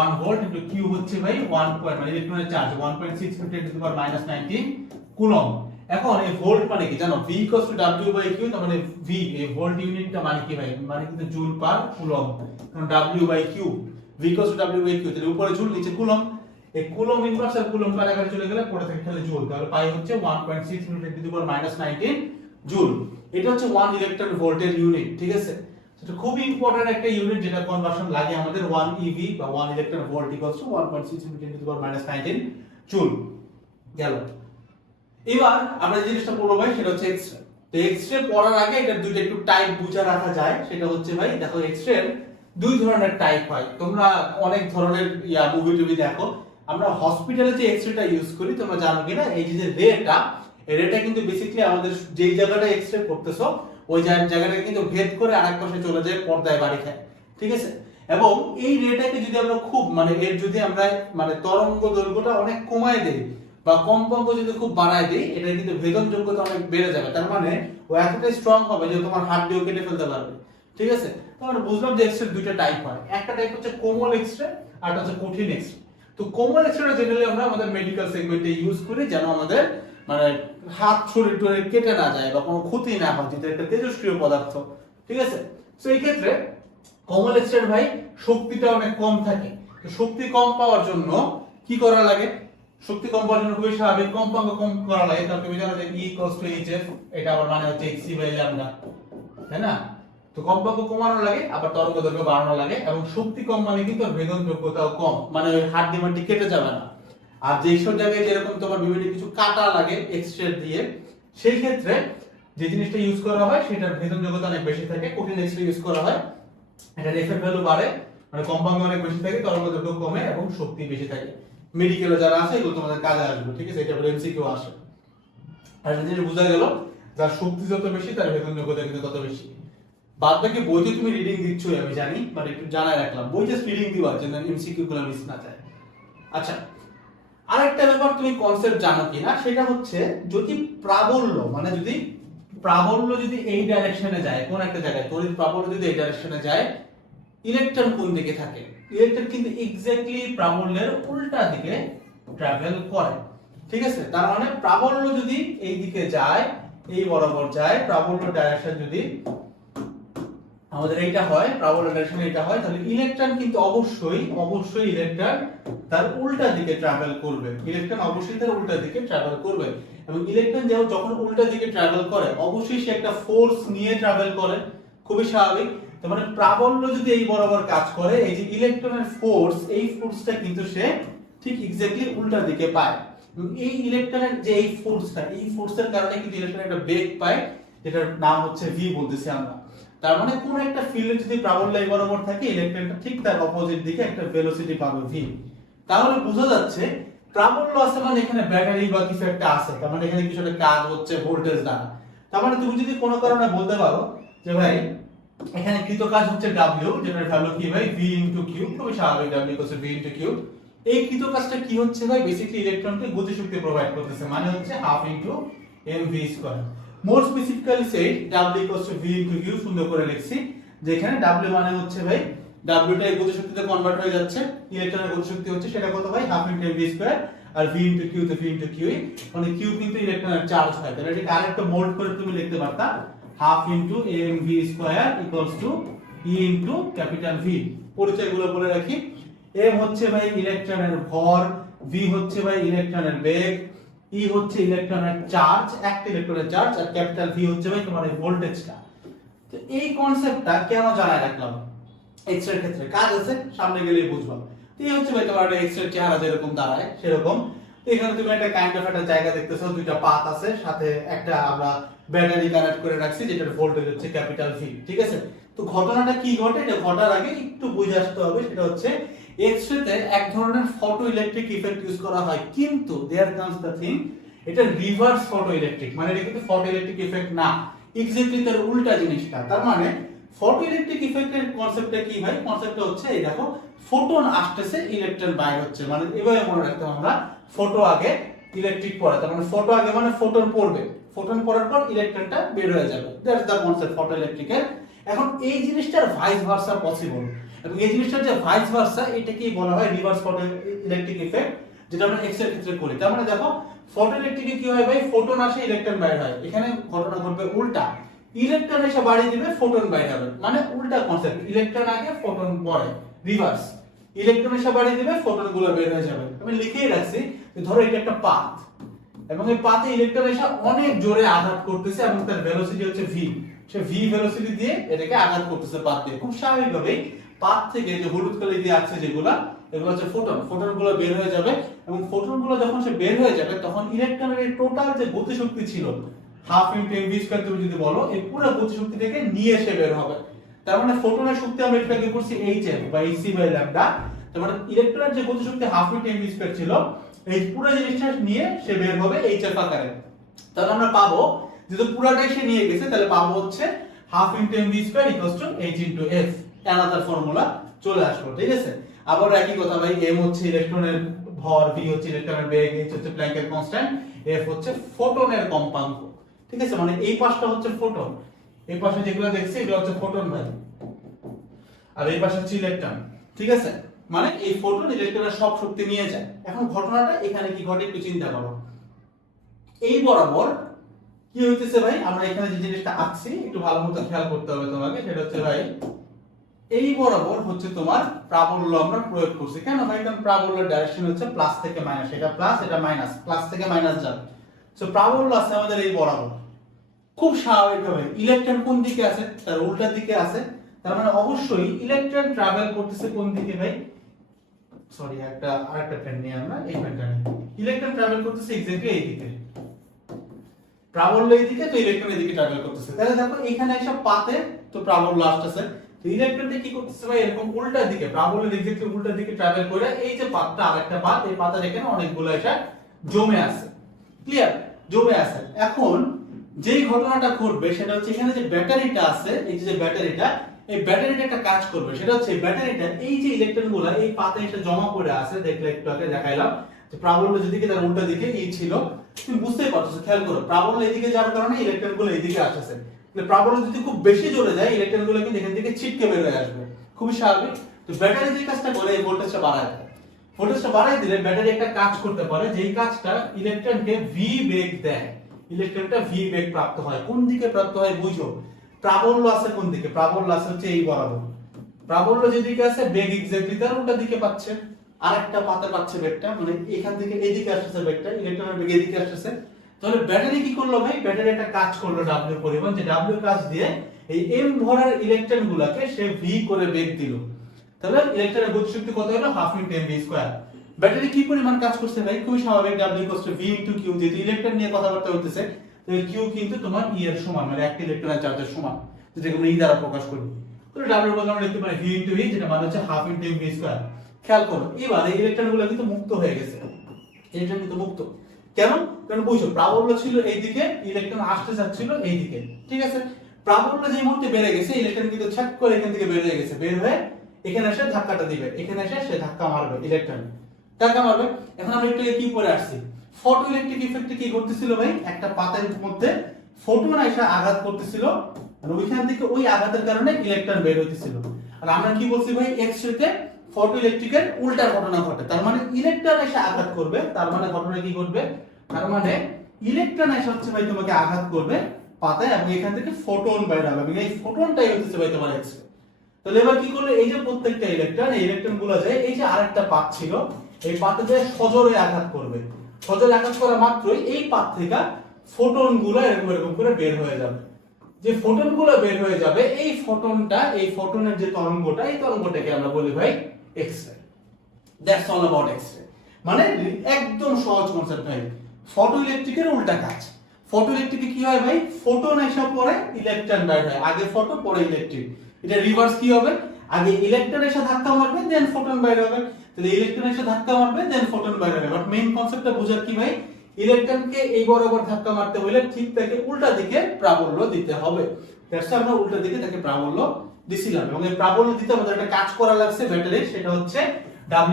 1 ভোল্ট * Q হচ্ছে ভাই 1 পয়েন্ট, মানে ইলেকট্রনের চার্জ 1.6 × 10⁻19 কুলম্ব। এখন এই ভোল্ট মানে কি জানো, V = W/Q, তার মানে V এই ভোল্ট ইউনিটটা মানে কি ভাই, মানে কিন্তু জুল পার কুলম্ব, কারণ W/Q, V = W/Q, তাহলে উপরে জুল নিচে কুলম্ব। এই কুলম্ব ইনভার্স আর কুলম্ব কাটাকাটি চলে গেলে পড়ে থাকে তাহলে জুল, তাহলে পাই হচ্ছে 1.6 × 10⁻19 জুল। এটা হচ্ছে 1 ইলেকট্রন ভোল্টের ইউনিট। ঠিক আছে, এটা খুব ইম্পর্টেন্ট একটা ইউনিট, যেটা কনভার্সন লাগে আমাদের 1 eV বা 1 ইলেকট্রন ভোল্ট = 1.6 × 10⁻19 জুল। গেল। এবার আমরা যে জিনিসটা পড়বো ভাই সেটা হচ্ছে এক্স-রে। তো এক্স-রে পড়ার আগে এটা দুইটা একটু টাইপ বুঝে রাখা যায়। সেটা হচ্ছে ভাই দেখো, এক্স-রে দুই ধরনের টাইপ হয়। তোমরা অনেক ধরনের মুভি টুভি দেখো, আমরা হসপিটালে যে এক্স-রেটা ইউজ করি তোমরা জানো কিনা, এই যে রেটা, এই রেটা কিন্তু বেসিক্যালি আমাদের যেই জায়গাটা এক্স-রে করতেছো ওই জায়গাটা কিন্তু ভেদ করে আরেক পাশে চলে যায়, পর্দায় বাড়ি খায়। ঠিক আছে, এবং এই রেটাকে যদি আমরা খুব মানে এর যদি আমরা মানে তরঙ্গ দৈর্ঘ্যটা অনেক কমায় দেই বা কম্পাঙ্ক যদি খুব বাড়ায় দেই, এটা কিন্তু ভেদন যোগ্যতা অনেক বেড়ে যাবে। তার মানে ও এতটাই স্ট্রং হবে যে তোমার হাড়টিও কেটে ফেলতে পারবে। ঠিক আছে, তো আমরা বুঝলাম যে এক্স-রে দুইটা টাইপ হয়, একটা টাইপ হচ্ছে কোমল এক্স-রে, আর একটা হচ্ছে কঠিন এক্স-রে। তো কোমল এক্স-রে জেনারেলি আমরা আমাদের মেডিকেল সেগমেন্টে ইউজ করি, যেন আমাদের মানে হাত শরীর টরে কেটে না যায় বা কোনো ক্ষতি না হয়, যেটা একটা তেজস্ক্রিয় পদার্থ, ঠিক আছে। তো এই ক্ষেত্রে কমল স্টেট ভাই শক্তিটা অনেক কম থাকে। তো শক্তি কম পাওয়ার জন্য কি করা লাগে? শক্তি কম পাওয়ার জন্য খুবই স্বাভাবিক কম্পাঙ্ক কম করা লাগে। তাহলে তুমি জানো যে E hf, এটা আবার মানে হচ্ছে hc বাই ল্যামডা, তাই না? তো কম্পাঙ্ক কমানো লাগে, আবার তরঙ্গ দৈর্ঘ্য বাড়ানো লাগে, এবং শক্তি কম মানে কিন্তু ভেদন যোগ্যতাও কম, মানে ওই হাড় ডিমান্ডটি কেটে যাবে না। আর যেসব জায়গায় যেরকম তোমার বিভিন্ন কিছু কাটা লাগে এক্সট্রা দিয়ে, সেই ক্ষেত্রে যে জিনিসটা ইউজ করা হয় সেটার ভেদন যোগ্যতা অনেক বেশি থাকে। কঠিন এক্সট্রা ইউজ করা হয়, এটা এফের ভ্যালু বাড়ে, মানে কম্পাঙ্ক অনেক বেশি থাকে, তরঙ্গ দৈর্ঘ্য কমে এবং শক্তি বেশি থাকে। মেডিকেলে যারা আছে এগুলো তোমাদের কাজে আসবে, ঠিক আছে? এটা এমসিকিউ আসে। আর এটা জিনিস বোঝা গেল, যার শক্তি যত বেশি তার ভেদন যোগ্যতা কিন্তু তত বেশি। বাদ বাকি বইতে তুমি রিডিং দিচ্ছই আমি জানি, বাট একটু জানাই রাখলাম, বই জাস্ট রিডিং দিবা যেন এমসিকিউ গুলো মিস না যায়। আচ্ছা, আরেকটা ব্যাপার তুমি কনসেপ্ট জানো কিনা, সেটা হচ্ছে যদি প্রাবল্য, মানে যদি প্রাবল্য যদি এই ডাইরেকশনে যায়, কোন একটা জায়গায় তড়িৎ প্রাবল্য যদি এই ডাইরেকশনে যায়, ইলেকট্রন কোন দিকে থাকে? ইলেকট্রন কিন্তু এক্স্যাক্টলি প্রাবল্যের উল্টা দিকে ট্রাভেল করে, ঠিক আছে? তার মানে প্রাবল্য যদি এই দিকে যায়, এই বরাবর যায়, প্রাবল্য ডাইরেকশন যদি আমাদের এইটা হয়, প্রাবল্য ডাইরেকশন এটা হয়, তাহলে ইলেকট্রন কিন্তু অবশ্যই ইলেকট্রন তার উল্টা দিকে ট্রাভেল করবে। ইলেকট্রন অবশ্যই তার উল্টা দিকে ট্রাভেল করবে, এবং ইলেকট্রন যখন উল্টা দিকে ট্রাভেল করে অবশ্যই সে একটা ফোর্স নিয়ে ট্রাভেল করে, খুবই স্বাভাবিক। তার মানে প্রাবল্য যদি এই বরাবর কাজ করে, এই যে ইলেকট্রনের ফোর্স, এই ফোর্সটা কিন্তু সে ঠিক এক্স্যাক্টলি উল্টা দিকে পায়, এবং এই ইলেকট্রনের যে এই ফোর্সটা, এই ফোর্সের কারণে কিন্তু ইলেকট্রন একটা বেগ পায়, যেটার নাম হচ্ছে ভি বলতেছি আমরা। তার মানে কোন একটা ফিল্ডে যদি প্রাবল্য এই বরাবর থাকে, ইলেকট্রনটা ঠিক তার অপোজিট দিকে একটা ভেলোসিটি পাবে ভি। তাহলে বোঝা যাচ্ছে প্রাবল্য আছে মানে এখানে ব্যাটারি বা কিছু একটা আছে, তার মানে এখানে কিছু একটা কাজ হচ্ছে ভোল্টেজ দ্বারা। তার মানে তুমি যদি কোনো কারণে বলতে পারো যে ভাই এখানে কৃত কাজ হচ্ছে W, যেটার ভ্যালু কি ভাই V ইনটু Q, খুবই স্বাভাবিক, W equal to V into Q। এই কৃত কাজটা কি হচ্ছে ভাই? বেসিক্যালি ইলেকট্রনকে গতিশক্তি প্রোভাইড করতেছে, মানে হচ্ছে half into mv square. More specifically said W equal to V into Q, সুন্দর করে লিখছি, যেখানে W মানে হচ্ছে ভাই W টা গতিশক্তিতে কনভার্ট হয়ে যাচ্ছে, ইলেকট্রনের গতিশক্তি হচ্ছে সেটা কত ভাই? হাফ ইনটু mv স্কয়ার, আর V ইনটু Q তে V ইনটু Q, মানে Q কিন্তু ইলেকট্রনের চার্জ হয়। তাহলে এটাকে আরেকটা মোল্ড করে তুমি লিখতে পারতা half into mv square equals to E into capital V। পরিচয়গুলো বলে রাখি, m হচ্ছে ভাই ইলেকট্রনের ভর, v হচ্ছে ভাই ইলেকট্রনের বেগ, E হচ্ছে ইলেকট্রনের চার্জ, একটা ইলেকট্রনের চার্জ, আর ক্যাপিটাল V হচ্ছে ভাই তোমার এই ভোল্টেজটা। তো এই কনসেপ্টটা কেন জানাই রাখলাম? এক্স রে ক্ষেত্রে কাজ আছে, সামনে গেলেই বুঝবা। তো এই হচ্ছে ভাই তোমার একটা এক্স রে চেহারা যেরকম দাঁড়ায় সেরকম। তো এখানে তুমি একটা কাইন্ড অফ একটা জায়গা দেখতেছো, দুইটা পাত আছে, সাথে একটা আমরা ব্যাটারি কানেক্ট করে রাখছি, যেটার ভোল্টেজ হচ্ছে ক্যাপিটাল V, ঠিক আছে? তো ঘটনাটা কি ঘটে, এটা ঘটার আগে একটু বুঝে আসতে হবে। সেটা হচ্ছে এক্স রে এক ধরনের ফটো ইলেকট্রিক ইফেক্ট ইউজ করা হয়, কিন্তু দেয়ার কামস দ্য থিং, এটা রিভার্স ফটো ইলেকট্রিক, মানে এটা কিন্তু ফটো ইলেকট্রিক ইফেক্ট না, এক্স্যাক্টলি তার উল্টা জিনিসটা। তার মানে ফটো ইলেকট্রিক ইফেক্টের কনসেপ্টটা কি ভাই? কনসেপ্টটা হচ্ছে এই দেখো, ফোটন আসতেছে, ইলেকট্রন বাইর হচ্ছে, মানে এভাবে মনে রাখতে হবে আমরা, ফটো আগে ইলেকট্রিক পড়ে, তার মানে ফটো আগে মানে ফোটন পড়বে, ফোটন পড়ার পর ইলেকট্রনটা বের হয়ে যাবে, দ্যাটস দ্য কনসেপ্ট ফটো ইলেকট্রিকের। এখন এই জিনিসটার ভাইস ভার্সা পসিবল, এবং এই জিনিসটার যে ভাইস ভার্সা, এটাকেই বলা হয় রিভার্স ফটো ইলেকট্রিক ইফেক্ট, যেটা আমরা এক্স এর ক্ষেত্রে করি। তার মানে দেখো ফটো ইলেকট্রিকে কি হয় ভাই? ফোটন আসে, ইলেকট্রন বাইর হয়। এখানে ঘটনা ঘটবে উল্টা, ইলেকট্রন এসে বাড়ি দিবে, ফোটন বাইর হবে, মানে উল্টা কনসেপ্ট, ইলেকট্রন আগে ফোটন পরে, রিভার্স। ইলেকট্রন এসে বাড়ি দিবে, ফোটন গুলো বের হয়ে যাবে। আমি লিখেই রাখছি যে ধরো এটা একটা পাথ, এবং এই পাথে ইলেকট্রন এসে অনেক জোরে আঘাত করতেছে, এবং তার ভেলোসিটি হচ্ছে v, সে v ভেলোসিটি দিয়ে এটাকে আঘাত করতেছে পাথ দিয়ে। খুব স্বাভাবিকভাবেই পাথ থেকে যে হলুদ কালি দিয়ে আছে যেগুলা, এগুলো হচ্ছে ফোটন, ফোটন গুলো বের হয়ে যাবে, এবং ফোটন গুলো যখন সে বের হয়ে যাবে, তখন ইলেকট্রনের এই টোটাল যে গতিশক্তি ছিল হাফ ইনটু mv স্কয়ার, তুমি যদি বলো, এই পুরো গতিশক্তিটাকে নিয়ে এসে বের হবে। তার মানে ফোটনের শক্তি আমরা এটাকে করছি hf বা hc বাই ল্যামডা, তার মানে ইলেকট্রনের যে গতিশক্তি হাফ ইনটু mv স্কয়ার ছিল, এই পুরো জিনিসটা নিয়ে সে বের হবে hf আকারে। তাহলে আমরা পাবো, যেহেতু পুরোটাই সে নিয়ে গেছে, তাহলে পাবো হচ্ছে half into mv square equals two h into f, another formula চলে আসলো, ঠিক আছে? আবার একই কথা ভাই, m হচ্ছে ইলেকট্রনের ভর, v হচ্ছে ইলেকট্রনের বেগ, h হচ্ছে প্ল্যাঙ্কের কনস্ট্যান্ট, f হচ্ছে ফোটনের কম্পাঙ্ক, ঠিক আছে? মানে এই পাশটা হচ্ছে ফোটন, এই পাশে যেগুলো দেখছি এগুলো হচ্ছে ফোটন ভাই, আর এই পাশে হচ্ছে ইলেকট্রন, ঠিক আছে? মানে এই ফোটন ইলেকট্রনের সব শক্তি নিয়ে যায়। এখন ঘটনাটা এখানে কি ঘটে একটু চিন্তা করো। এই বরাবর কি হইতেছে ভাই, আমরা এখানে যে জিনিসটা আঁকছি একটু ভালো মতো খেয়াল করতে হবে তোমাকে, সেটা হচ্ছে ভাই এই বরাবর হচ্ছে তোমার প্রাবল্য আমরা প্রয়োগ করছি। কেন ভাই? কারণ প্রাবল্যের ডাইরেকশন হচ্ছে প্লাস থেকে মাইনাস, এটা প্লাস এটা মাইনাস, প্লাস থেকে মাইনাস যাবে। সো প্রাবল্য আছে আমাদের এই বরাবর। খুব স্বাভাবিকভাবে ইলেকট্রন কোন দিকে আছে? তার উল্টার দিকে আছে। তার মানে অবশ্যই ইলেকট্রন ট্রাভেল করতেছে কোন দিকে ভাই? সরি, আরেকটা পেন নিয়ে আমরা এই পেনটা নিই। ইলেকট্রন ট্রাভেল করতেছে এক্স্যাক্টলি এই দিকে, প্রাবল্য এই দিকে, তো ইলেকট্রন এই দিকে ট্রাভেল করতেছে। তাহলে দেখো এখানে এসব পাতে তো প্রাবল্য আসতেছে, তো ইলেকট্রনটা কি করতেছে ভাই? এরকম উল্টার দিকে, প্রাবল্যের এক্স্যাক্টলি উল্টার দিকে ট্রাভেল করে এই যে পাতটা আরেকটা পাত, এই পাতের এখানে অনেকগুলো এসে জমে আছে। ক্লিয়ার? জমে আছে। এখন যেই ঘটনাটা ঘটবে সেটা হচ্ছে এখানে যে ব্যাটারিটা আছে, এই যে ব্যাটারিটা, এই ব্যাটারিটা একটা কাজ করবে। সেটা হচ্ছে ব্যাটারিটা এই যে ইলেকট্রনগুলো এই পাতে এসে জমা করে আছে, দেখলে একটু আগে দেখাইলাম যে প্রাবল্য যেদিকে তার উল্টা দিকে এই ছিল। তুমি বুঝতেই পারছো, খেয়াল করো, প্রাবল্য এদিকে যাওয়ার কারণে ইলেকট্রনগুলো এইদিকে আসছে। প্রাবল্য যদি খুব বেশি জোরে যায়, ইলেকট্রনগুলো কিন্তু এখান থেকে ছিটকে বের হয়ে আসবে, খুবই স্বাভাবিক। তো ব্যাটারি যে কাজটা করে এই ভোল্টেজটা বাড়ায় দেয়। ভোল্টেজটা বাড়ায় দিলে ব্যাটারি একটা কাজ করতে পারে, যেই কাজটা ইলেকট্রনকে ভি বেগ দেয়। ইলেকট্রনটা ভি বেগ প্রাপ্ত হয়। কোন দিকে প্রাপ্ত হয় বুঝো? প্রাবল্য আছে কোন দিকে? প্রাবল্য আছে হচ্ছে এই বরাবর। প্রাবল্য যেদিকে আছে বেগ এক্স্যাক্টলি তার উল্টা দিকে পাচ্ছে। আরেকটা পাতা পাচ্ছে বেগটা, মানে এখান থেকে এদিকে আসছে বেগটা, ইলেকট্রনের বেগ এদিকে আসছে। তাহলে ব্যাটারি কি করলো ভাই? ব্যাটারি একটা কাজ করলো W পরিমাণ, যে W কাজ দিয়ে এই m ভরের ইলেকট্রনগুলোকে সে v করে বেগ দিল। তাহলে ইলেকট্রনের গতিশক্তি কত হলো? Half into mv square. Battery কি পরিমাণ কাজ করছে ভাই? খুবই স্বাভাবিক, W v ইনটু q, যেহেতু ইলেকট্রন নিয়ে কথাবার্তা হইতেছে, তাহলে q কিন্তু তোমার e এর সমান, মানে একটা ইলেকট্রনের চার্জের সমান, যেটাকে আমরা e দ্বারা প্রকাশ করি। তাহলে W এর বদলে আমরা লিখতে পারি v ইনটু e, যেটা মানে হচ্ছে হাফ ইনটু mv স্কয়ার। খেয়াল করো, এবার এই ইলেকট্রনগুলো কিন্তু মুক্ত হয়ে গেছে। ইলেকট্রন কিন্তু মুক্ত। কেন? কারণ বুঝো, প্রাবল্য ছিল এইদিকে, ইলেকট্রন আসতে যাচ্ছিল এইদিকে। ঠিক আছে? প্রাবল্য যে মুহূর্তে বেড়ে গেছে, ইলেকট্রন কিন্তু ছট করে এখান থেকে বের হয়ে গেছে, বের হয়ে এখানে এসে ধাক্কাটা দিবে, এখানে এসে সে ধাক্কা মারবে, ইলেকট্রন ধাক্কা মারবে। এখন আমরা একটু কি পড়ে আসছি, ফটো ইলেকট্রিক ইফেক্টে কি ঘটতেছিল ভাই? একটা পাতের মধ্যে ফোটন এসে আঘাত করতেছিল, আর ওইখান থেকে ওই আঘাতের কারণে ইলেকট্রন বের হইতেছিল। আর আমরা কি বলছি ভাই? এক্স-রেতে ফটো ইলেকট্রিকের উল্টা ঘটনা ঘটে। তার মানে ইলেকট্রন এসে আঘাত করবে, তার মানে ঘটনা কি ঘটবে? তার মানে ইলেকট্রন এসে হচ্ছে ভাই তোমাকে আঘাত করবে পাতায়, এবং এখান থেকে ফোটন বাইরে হবে, এবং এই ফোটনটাই হচ্ছে ভাই তোমার এক্স-রে। তাহলে এবার কি করলে, এই যে প্রত্যেকটা ইলেকট্রন, এই ইলেকট্রনগুলো যায় এই যে আরেকটা পাত ছিল, এই পাতে যে সজোরে আঘাত করবে, সজোরে আঘাত করা মাত্রই এই পাত থেকে ফোটনগুলো এরকম এরকম করে বের হয়ে যাবে। যে ফোটনগুলো বের হয়ে যাবে, এই ফোটনটা, এই ফোটনের যে তরঙ্গটা, এই তরঙ্গটাকে আমরা বলি ভাই x-ray. That's all about x-ray. মানে একদম সহজ কনসেপ্ট ভাই, ফটো ইলেকট্রিকের উল্টা কাজ। ফটো ইলেকট্রিকে কি হয় ভাই? ফোটন এসে পরে ইলেকট্রন বের হয়, আগে ফটো পরে ইলেকট্রিক। এটা রিভার্স কি হবে? আগে ইলেকট্রন এসে ধাক্কা মারবে, দেন ফোটন বের হবে। তাহলে ইলেকট্রন এসে ধাক্কা মারবে, দেন ফোটন বের হবে। বাট মেইন কনসেপ্টটা বোঝার কি ভাই? ইলেকট্রনকে এই বরাবর ধাক্কা মারতে হলে ঠিক তাকে উল্টা দিকে প্রাবল্য দিতে হবে। দ্যাটস আমরা উল্টা দিকে তাকে প্রাবল্য দিছিলাম, এবং এই প্রাবল্য দিতে আমাদের একটা কাজ করা লাগছে ব্যাটারির, সেটা হচ্ছে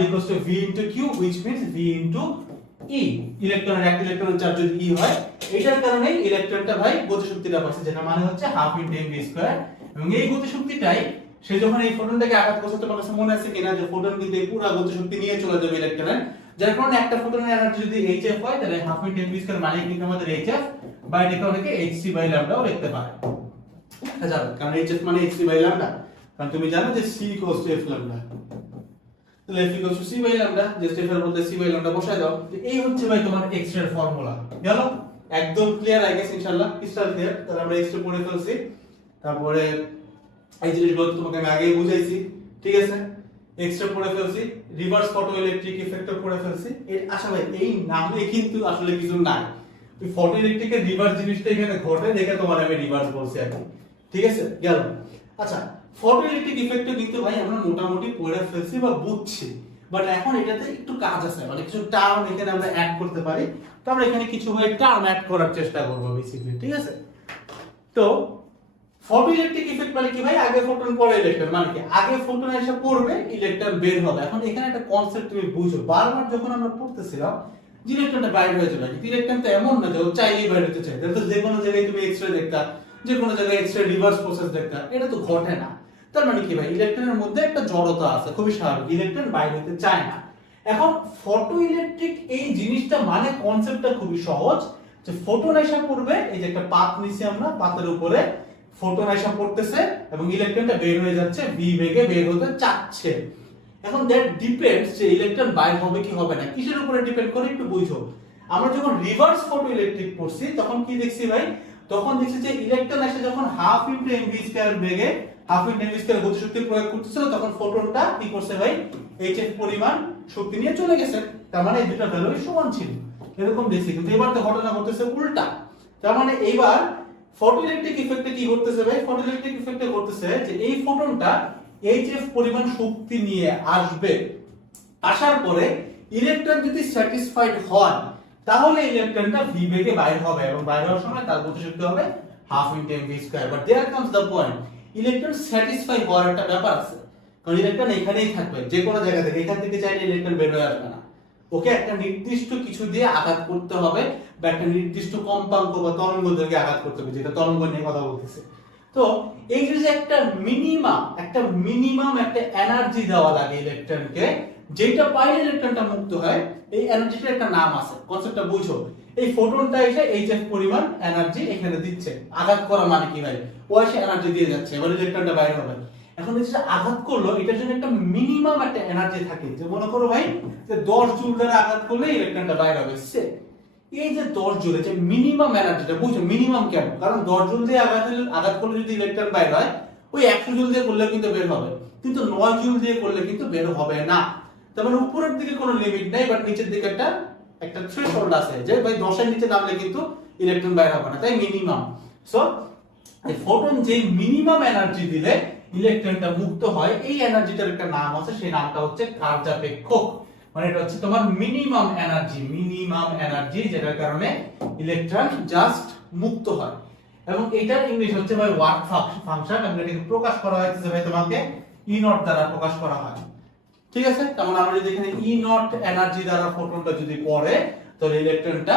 W v into q, which means v into e। ইলেকট্রনের এক ইলেকট্রনের চার্জ যদি e হয়, এটার কারণে ইলেকট্রনটা ভাই গতিশক্তিটা পাচ্ছে, যেটা মানে হচ্ছে হাফ ইনটু mv স্কয়ার। এবং এই গতিশক্তিটাই সে যখন এই ফোটনটাকে আঘাত করছে, তোমার কাছে মনে আছে কিনা যে ফোটন কিন্তু এই পুরো গতিশক্তি নিয়ে চলে যাবে ইলেকট্রনের, যার কারণে একটা ফোটনের এনার্জি যদি hf হয়, তাহলে হাফ ইনটু mv স্কয়ার মানে কিন্তু আমাদের hf, বা এটাকে অনেকে hc বাই ল্যাম্বডাও লিখতে পারে। দেখা যাবে, কারণ hf মানে hc বাই ল্যাম্বডা, কারণ তুমি জানো যে c equals to f lambda. তাহলে f equals to c by lambda, just f এর বদলে c বাই ল্যাম্বডা বসায় দাও। এই হচ্ছে ভাই তোমার এক্স-রে এর ফর্মুলা। গেল? একদম ক্লিয়ার, আই গেস ইনশাআল্লাহ ক্রিস্টাল ক্লিয়ার। তাহলে আমরা এক্স-রে পড়ে ফেলছি, তারপরে এই জিনিসগুলো তোমাকে আমি আগেই বুঝাইছি, ঠিক আছে? এক্স-রে পড়ে ফেলছি, রিভার্স ফটো ইলেকট্রিক ইফেক্টর পড়ে ফেলছি। এর আশা ভাই এই নামে কিন্তু আসলে কিছু নাই, ওই ফটো ইলেকট্রিকের রিভার্স জিনিসটা এখানে ঘটে দেখে তোমার আমি রিভার্স বলছি আর কি, ঠিক আছে? গেল? আচ্ছা, ফটো ইলেকট্রিক ইফেক্টর কিন্তু ভাই আমরা মোটামুটি পড়ে ফেলছি বা বুঝছি, বাট এখন এটাতে একটু কাজ আছে, মানে কিছু টার্ম এখানে আমরা অ্যাড করতে পারি। তো আমরা এখানে কিছু ভাই টার্ম অ্যাড করার চেষ্টা করব বেসিক্যালি, ঠিক আছে? তো ফটো ইলেকট্রিক ইফেক্ট মানে কি ভাই? আগে ফোটন পরে ইলেকট্রন, মানে কি আগে ফোটন এসে পড়বে, ইলেকট্রন বের হবে। এখন এখানে একটা কনসেপ্ট তুমি বুঝো, বারবার যখন আমরা পড়তেছিলাম যে ইলেকট্রনটা বাইরে হয়ে যাবে, ইলেকট্রন তো এমন না যে ও চাইলেই বাইরে হতে চায়। তো যে কোনো জায়গায় তুমি এক্স-রে দেখতা, যে কোনো জায়গায় এক্স-রে রিভার্স প্রসেস দেখতা, এটা তো ঘটে না। তার মানে কি ভাই? ইলেকট্রনের মধ্যে একটা জড়তা আছে, খুবই স্বাভাবিক, ইলেকট্রন বাইরে হতে চায় না। এখন ফটো ইলেকট্রিক এই জিনিসটা মানে কনসেপ্টটা খুবই সহজ, যে ফোটন এসে পড়বে, এই যে একটা পাত নিছি আমরা, পাতের উপরে ফোটন এসে পড়তেছে এবং ইলেকট্রনটা বের হয়ে যাচ্ছে, ভি বেগে বের হতে চাচ্ছে। এখন দ্যাট ডিপেন্ডস যে ইলেকট্রন বাইর হবে কি হবে না, কিসের উপরে ডিপেন্ড করে একটু বুঝো। আমরা যখন রিভার্স ফটো ইলেকট্রিক পড়ছি তখন কি দেখছি ভাই, তখন দেখছি যে ইলেকট্রন এসে যখন হাফ ইনটু এমভি স্কয়ার বেগে হাফ ইনটু এমভি স্কয়ার গতিশক্তি প্রয়োগ করতেছিল, তখন ফোটনটা কি করছে ভাই, hf পরিমাণ শক্তি নিয়ে চলে গেছে। তার মানে এই দুটো ভ্যালু সমান ছিল, এরকম দেখছি। কিন্তু এবার তো ঘটনা ঘটতেছে উল্টা। তার মানে এইবার ফটোইলেকট্রিক ইফেক্টে কি ঘটতেছে ভাই, ফটোইলেকট্রিক ইফেক্টে ঘটতেছে যে এই ফোটনটা hf পরিমাণ শক্তি নিয়ে আসবে, আসার পরে ইলেকট্রন যদি স্যাটিসফাইড হয় তাহলে ইলেকট্রনটা v বেগে বাইর হবে এবং বাইর হওয়ার সময় তার গতিশক্তি হবে half into mv square. But there comes the point, electron satisfy হওয়ার একটা ব্যাপার আছে, কারণ ইলেকট্রন এখানেই থাকবে, যে কোনো জায়গা থেকে, এখান থেকে চাইলে ইলেকট্রন বের হয়ে আসবে না। ওকে একটা নির্দিষ্ট কিছু দিয়ে আঘাত করতে হবে বা একটা নির্দিষ্ট কম্পাঙ্ক বা তরঙ্গ দৈর্ঘ্যে আঘাত করতে হবে, যেটা তরঙ্গ নিয়ে কথা বলতেছে। তো এই যে একটা মিনিমাম একটা এনার্জি দেওয়া লাগে ইলেকট্রনকে, যেটা পাইলে ইলেকট্রনটা মুক্ত হয়, এই এনার্জিটার একটা নাম আছে, কনসেপ্টটা বুঝো। এই ফোটনটা এসে hf পরিমাণ এনার্জি এখানে দিচ্ছে, আঘাত করা মানে কি ভাই, ও এসে এনার্জি দিয়ে যাচ্ছে, এবার ইলেকট্রনটা বাইরে হবে। এখন এই যে আঘাত করলো, এটার জন্য একটা মিনিমাম একটা এনার্জি থাকে, যে মনে করো ভাই যে 10 জুল দ্বারা আঘাত করলে ইলেকট্রনটা বাইরে হবে। এই যে 10 জুল, যে মিনিমাম এনার্জিটা বুঝো, মিনিমাম কেন, কারণ 10 জুল দিয়ে আঘাত করলে যদি ইলেকট্রন বাইরে হয়, ওই 100 জুল দিয়ে করলে কিন্তু বের হবে, কিন্তু 9 জুল দিয়ে করলে কিন্তু বের হবে না। তার মানে উপরের দিকে কোনো লিমিট নাই, বাট নিচের দিকে একটা থ্রেশহোল্ড আছে, যে ভাই 10 এর নিচে নামলে কিন্তু ইলেকট্রন বাইরে হবে না, তাই মিনিমাম। সো এই ফোটন যে মিনিমাম এনার্জি দিলে ইলেকট্রনটা মুক্ত হয়, এই এনার্জিটার একটা নাম আছে, সেই নামটা হচ্ছে কার্যাপেক্ষক। মানে এটা হচ্ছে তোমার মিনিমাম এনার্জি, যেটার কারণে ইলেকট্রন জাস্ট মুক্ত হয়। এবং এটার ইংলিশ হচ্ছে ভাই ওয়ার্ক ফাংশন, এবং এটাকে প্রকাশ করা হয়েছে ভাই তোমাকে ই নট দ্বারা প্রকাশ করা হয়। ঠিক আছে, তার মানে আমরা যদি এখানে ই নট এনার্জি দ্বারা ফোটনটা যদি পড়ে, তাহলে ইলেকট্রনটা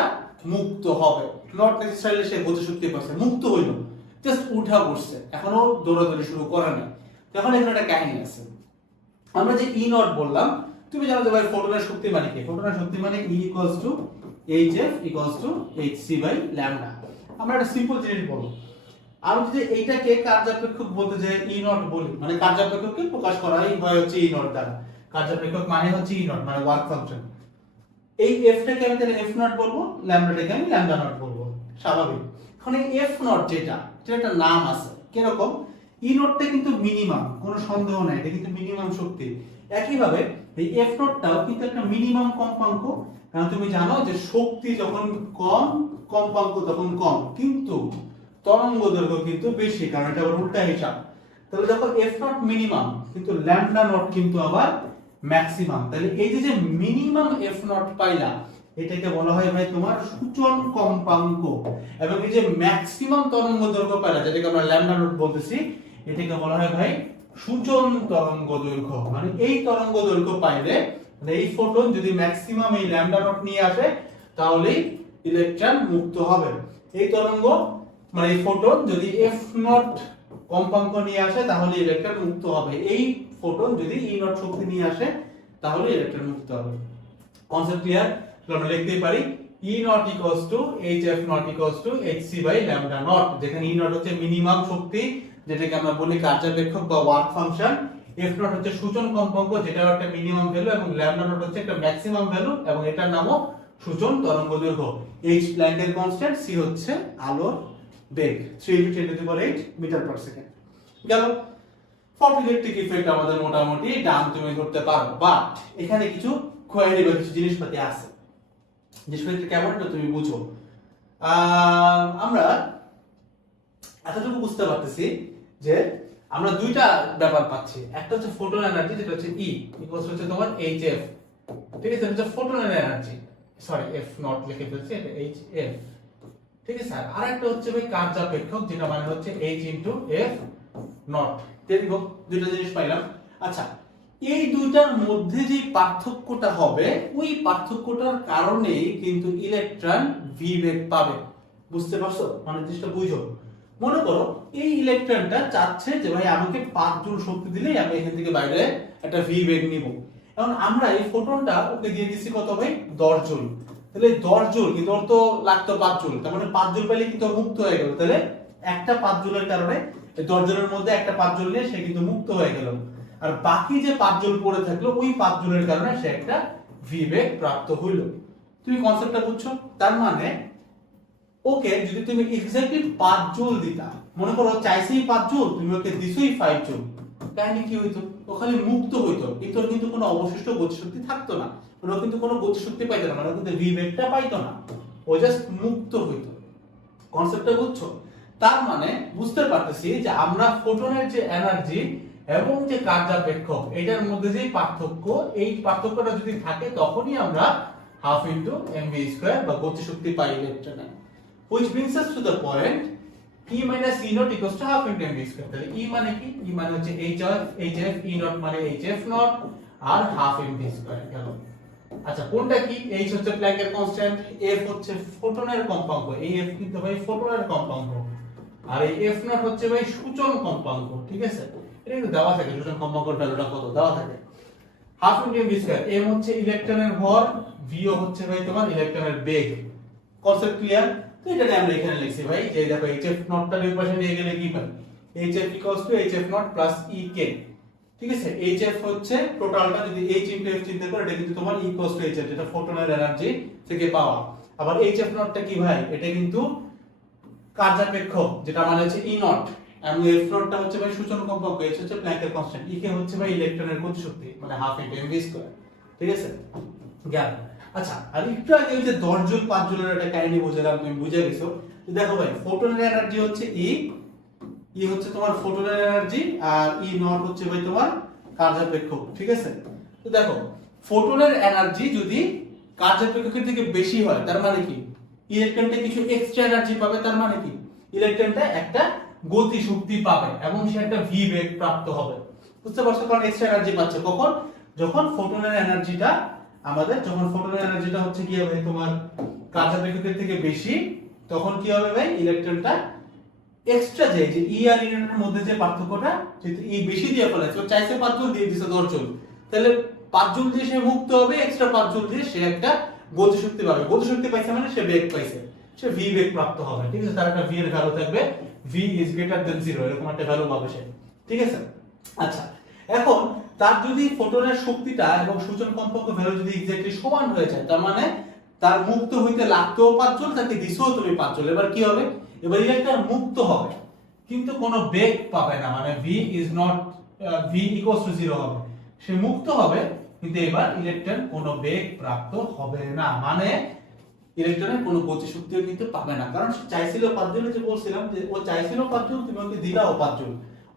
মুক্ত হবে। নট নেসেসারিলি সে গতিশক্তি পাচ্ছে, মুক্ত হইল, জাস্ট উঠা পড়ছে, এখনো দৌড়াদৌড়ি শুরু করে না। তখন এখানে একটা কাহিনী আছে। আমরা যে ই নট বললাম, তুমি জানো যে ভাই ফোটনের শক্তি মানে কি, ফোটনের শক্তি মানে E hf hc by lambda. আমরা একটা সিম্পল জিনিস বলবো, আমি যদি এইটাকে কার্যাপেক্ষক বলতে যাই ই নট বলি, মানে কার্যাপেক্ষককে প্রকাশ করাই হয় হচ্ছে ই নট দ্বারা। কার্যাপেক্ষক মানে হচ্ছে ই নট, মানে ওয়ার্ক ফাংশন। এই এফ টাকে আমি তাহলে এফ নট বলবো, ল্যামডাটাকে আমি ল্যামডা নট বলবো, স্বাভাবিক। এখন এই এফ নট যেটা একটা নাম আছে, কিরকম, ই নটটা কিন্তু মিনিমাম, কোনো সন্দেহ নাই, এটা কিন্তু মিনিমাম শক্তি। একইভাবে এই এফ নটটাও কিন্তু একটা মিনিমাম কম্পাঙ্ক, কারণ তুমি জানো যে শক্তি যখন কম, কম্পাঙ্ক তখন কম, কিন্তু তরঙ্গ দৈর্ঘ্য কিন্তু বেশি, কারণ এটা আবার উল্টা হিসাব। তাহলে যখন এফ নট মিনিমাম, কিন্তু ল্যামডা নট কিন্তু আবার ম্যাক্সিমাম। তাহলে এই যে মিনিমাম এফ নট পাইলা, এটাকে বলা হয় ভাই তোমার সূচন কম্পাঙ্ক। এবং এই যে ম্যাক্সিমাম তরঙ্গ দৈর্ঘ্য পাইলা, যেটাকে আমরা ল্যামডা নট বলতেছি, এটাকে বলা হয় ভাই সূচন তরঙ্গ দৈর্ঘ্য। মানে এই তরঙ্গ দৈর্ঘ্য পাইলে, মানে এই ফোটন যদি ম্যাক্সিমাম এই ল্যামডা নট নিয়ে আসে, তাহলে ইলেকট্রন মুক্ত হবে। এই তরঙ্গ মানে এই ফোটন যদি এফ নট কম্পাঙ্ক নিয়ে আসে, তাহলে ইলেকট্রন মুক্ত হবে। এই ফোটন যদি ই নট শক্তি নিয়ে আসে, তাহলে ইলেকট্রন মুক্ত হবে। Concept clear? আমরা লিখতেই পারি E naught equals to hf naught equals to hc by lambda naught, যেখানে ই নট হচ্ছে মিনিমাম শক্তি, যেটাকে আমরা বলি কার্যাপেক্ষক বা ওয়ার্ক ফাংশন, এফ নট হচ্ছে সূচন কম্পাঙ্ক, যেটা একটা মিনিমাম ভ্যালু, এবং ল্যামডা নট হচ্ছে একটা ম্যাক্সিমাম ভ্যালু, এবং এটার নামও সূচন তরঙ্গ দৈর্ঘ্য। h প্ল্যাঙ্কের কনস্ট্যান্ট, c হচ্ছে আলোর বেগ, 3 × 10⁸ মিটার পার সেকেন্ড। গেল। ফটোইলেকট্রিক ইফেক্ট আমাদের মোটামুটি ডান তুমি ধরতে পারো, বাট এখানে কিছু কোয়েরি বা কিছু জিনিসপাতি আছে, জিনিসপাতি কেমন এটা তুমি বুঝো। আমরা এতটুকু বুঝতে পারতেছি যে আমরা দুইটা ব্যাপার পাচ্ছি, একটা হচ্ছে ফোটন এনার্জি, যেটা হচ্ছে E ইকুয়ালস হচ্ছে তোমার hf, ঠিক আছে, এটা ফোটনের এনার্জি, সরি এফ নট লিখে ফেলছি, এটা hf, ঠিক আছে। আর একটা হচ্ছে ভাই কার্যাপেক্ষক, যেটা মানে হচ্ছে h * f নট। দেখো দুইটা জিনিস পাইলাম। আচ্ছা, এই দুইটার মধ্যে যে পার্থক্যটা হবে, ওই পার্থক্যটার কারণেই কিন্তু ইলেকট্রন ভি বেগ পাবে। বুঝতে পারছো? মানে জিনিসটা বুঝো। মনে করো এই ইলেকট্রনটা চাচ্ছে যে ভাই আমাকে 5 জুল শক্তি দিলেই আমি এখান থেকে বাইরে একটা ভি বেগ নিব। এখন আমরা এই ফোটনটা ওকে দিয়ে দিচ্ছি কত ভাই, 10 জুল। তাহলে 10 জুল কিন্তু ওর তো লাগতো 5 জুল, তার মানে 5 জুল পেলে কিন্তু মুক্ত হয়ে গেল। তাহলে একটা 5 জুলের কারণে এই 10 জুলের মধ্যে একটা 5 জুল নিয়ে সে কিন্তু মুক্ত হয়ে গেল, আর বাকি যে 5 জুল পড়ে থাকলো ওই 5 জুলের কারণে সে একটা ভি বেগ প্রাপ্ত হইল। তুমি কনসেপ্টটা বুঝছো? তার মানে ওকে যদি তুমি এক্স্যাক্টলি 5 জুল দিতা, মনে করো চাইছেই 5 জুল, তুমি ওকে দিছোই 5 জুল, তাহলে কি হইতো? ও খালি মুক্ত হইতো, কিন্তু ওর কিন্তু কোনো অবশিষ্ট গতিশক্তি থাকতো না, ও কিন্তু কোনো গতিশক্তি পাইতো না, মানে ও কিন্তু ভি বেগটা পাইতো না, ও জাস্ট মুক্ত হইতো। কনসেপ্টটা বুঝছো? তার মানে বুঝতে পারতেছি যে আমরা ফোটনের যে এনার্জি এবং যে কার্যাপেক্ষক এটার মধ্যে যে পার্থক্য, এই পার্থক্যটা যদি থাকে তখনই আমরা হাফ ইনটু mv স্কয়ার বা গতিশক্তি পাই ইলেকট্রনে। which brings us to the point E minus E naught equals to half into mv square। তাহলে E মানে কি? E মানে হচ্ছে hf, E naught মানে hf naught আর half mv square গেল। আচ্ছা কোনটা কি? h হচ্ছে প্ল্যাঙ্কের কনস্ট্যান্ট, f হচ্ছে ফোটনের কম্পাঙ্ক, এই f কিন্তু ভাই ফোটনের কম্পাঙ্ক, আর এই f naught হচ্ছে ভাই সূচন কম্পাঙ্ক, ঠিক আছে? এটা কিন্তু দেওয়া থাকে, সূচন কম্পাঙ্কের ভ্যালুটা কত দেওয়া থাকে। Half into mv square, m হচ্ছে ইলেকট্রনের ভর, v হচ্ছে ভাই তোমার ইলেকট্রনের বেগ। Concept clear? তো এটা আমরা এখানে লিখছি ভাই যে দেখো hf naught টা দুই পাশে নিয়ে গেলে কি পাই? hf hf naught ek, ঠিক আছে? hf হচ্ছে টোটালটা, যদি h into f চিন্তা করো এটা কিন্তু তোমার hf, যেটা ফোটনের এনার্জি থেকে পাওয়া। আবার hf naught টা কি ভাই? এটা কিন্তু কার্যাপেক্ষক, যেটা মানে হচ্ছে e naught, এবং f naught টা হচ্ছে ভাই সূচন কম্পাঙ্ক, h হচ্ছে প্ল্যাঙ্কের কনস্ট্যান্ট, ek হচ্ছে ভাই ইলেকট্রনের গতিশক্তি, মানে হাফ ইনটু mv স্কয়ার, ঠিক আছে? গেল। আচ্ছা, আর একটু আগে ওই যে 10 জুল 5 জুলের একটা কাহিনী বুঝালাম, তুমি বুঝে গেছো। দেখো ভাই ফোটনের এনার্জি হচ্ছে E হচ্ছে তোমার ফোটনের এনার্জি, আর E নট হচ্ছে ভাই তোমার কার্যাপেক্ষক, ঠিক আছে? তো দেখো ফোটনের এনার্জি যদি কার্যাপেক্ষকের থেকে বেশি হয় তার মানে কি? ইলেকট্রনটা কিছু এক্সট্রা এনার্জি পাবে, তার মানে কি? ইলেকট্রনটা একটা গতি শক্তি পাবে এবং সে একটা ভি বেগ প্রাপ্ত হবে। বুঝতে পারছো? কারণ এক্সট্রা এনার্জি পাচ্ছে কখন? যখন ফোটনের এনার্জিটা হচ্ছে কি হবে তোমার কার্যাপেক্ষকের থেকে বেশি, তখন কি হবে ভাই? ইলেকট্রনটা এক্সট্রা যে ই আর ইউনিটের মধ্যে যে পার্থক্যটা, যেহেতু ই বেশি দিয়ে ফেলেছে, ও চাইছে 5 জুল দিয়ে দিছে 10 জুল, তাহলে 5 জুল দিয়ে সে মুক্ত হবে, এক্সট্রা 5 জুল দিয়ে সে একটা গতিশক্তি পাবে। গতিশক্তি পাইছে মানে সে বেগ পাইছে, সে ভি বেগ প্রাপ্ত হবে, ঠিক আছে? তার একটা ভি এর ভ্যালু থাকবে, ভি ইজ গ্রেটার দ্যান 0, এরকম একটা ভ্যালু পাবে সে, ঠিক আছে? আচ্ছা, এখন তার যদি ফোটনের শক্তিটা এবং সূচন কম্পাঙ্ক ভ্যালু যদি এক্স্যাক্টলি সমান হয়ে যায়, তার মানে তার মুক্ত হইতে লাগতো 5 জুল, তাকে দিছো তুমি 5 জুল, এবার কি হবে? এবার ইলেকট্রন মুক্ত হবে কিন্তু কোনো বেগ পাবে না, মানে v is not v equals to 0 হবে, সে মুক্ত হবে কিন্তু এবার ইলেকট্রন কোনো বেগ প্রাপ্ত হবে না, মানে ইলেকট্রনের কোনো গতিশক্তিও কিন্তু পাবে না, কারণ সে চাইছিল 5 জুল, যে বলছিলাম যে ও চাইছিল 5 জুল, তুমি ওকে দিলাও 5 জুল,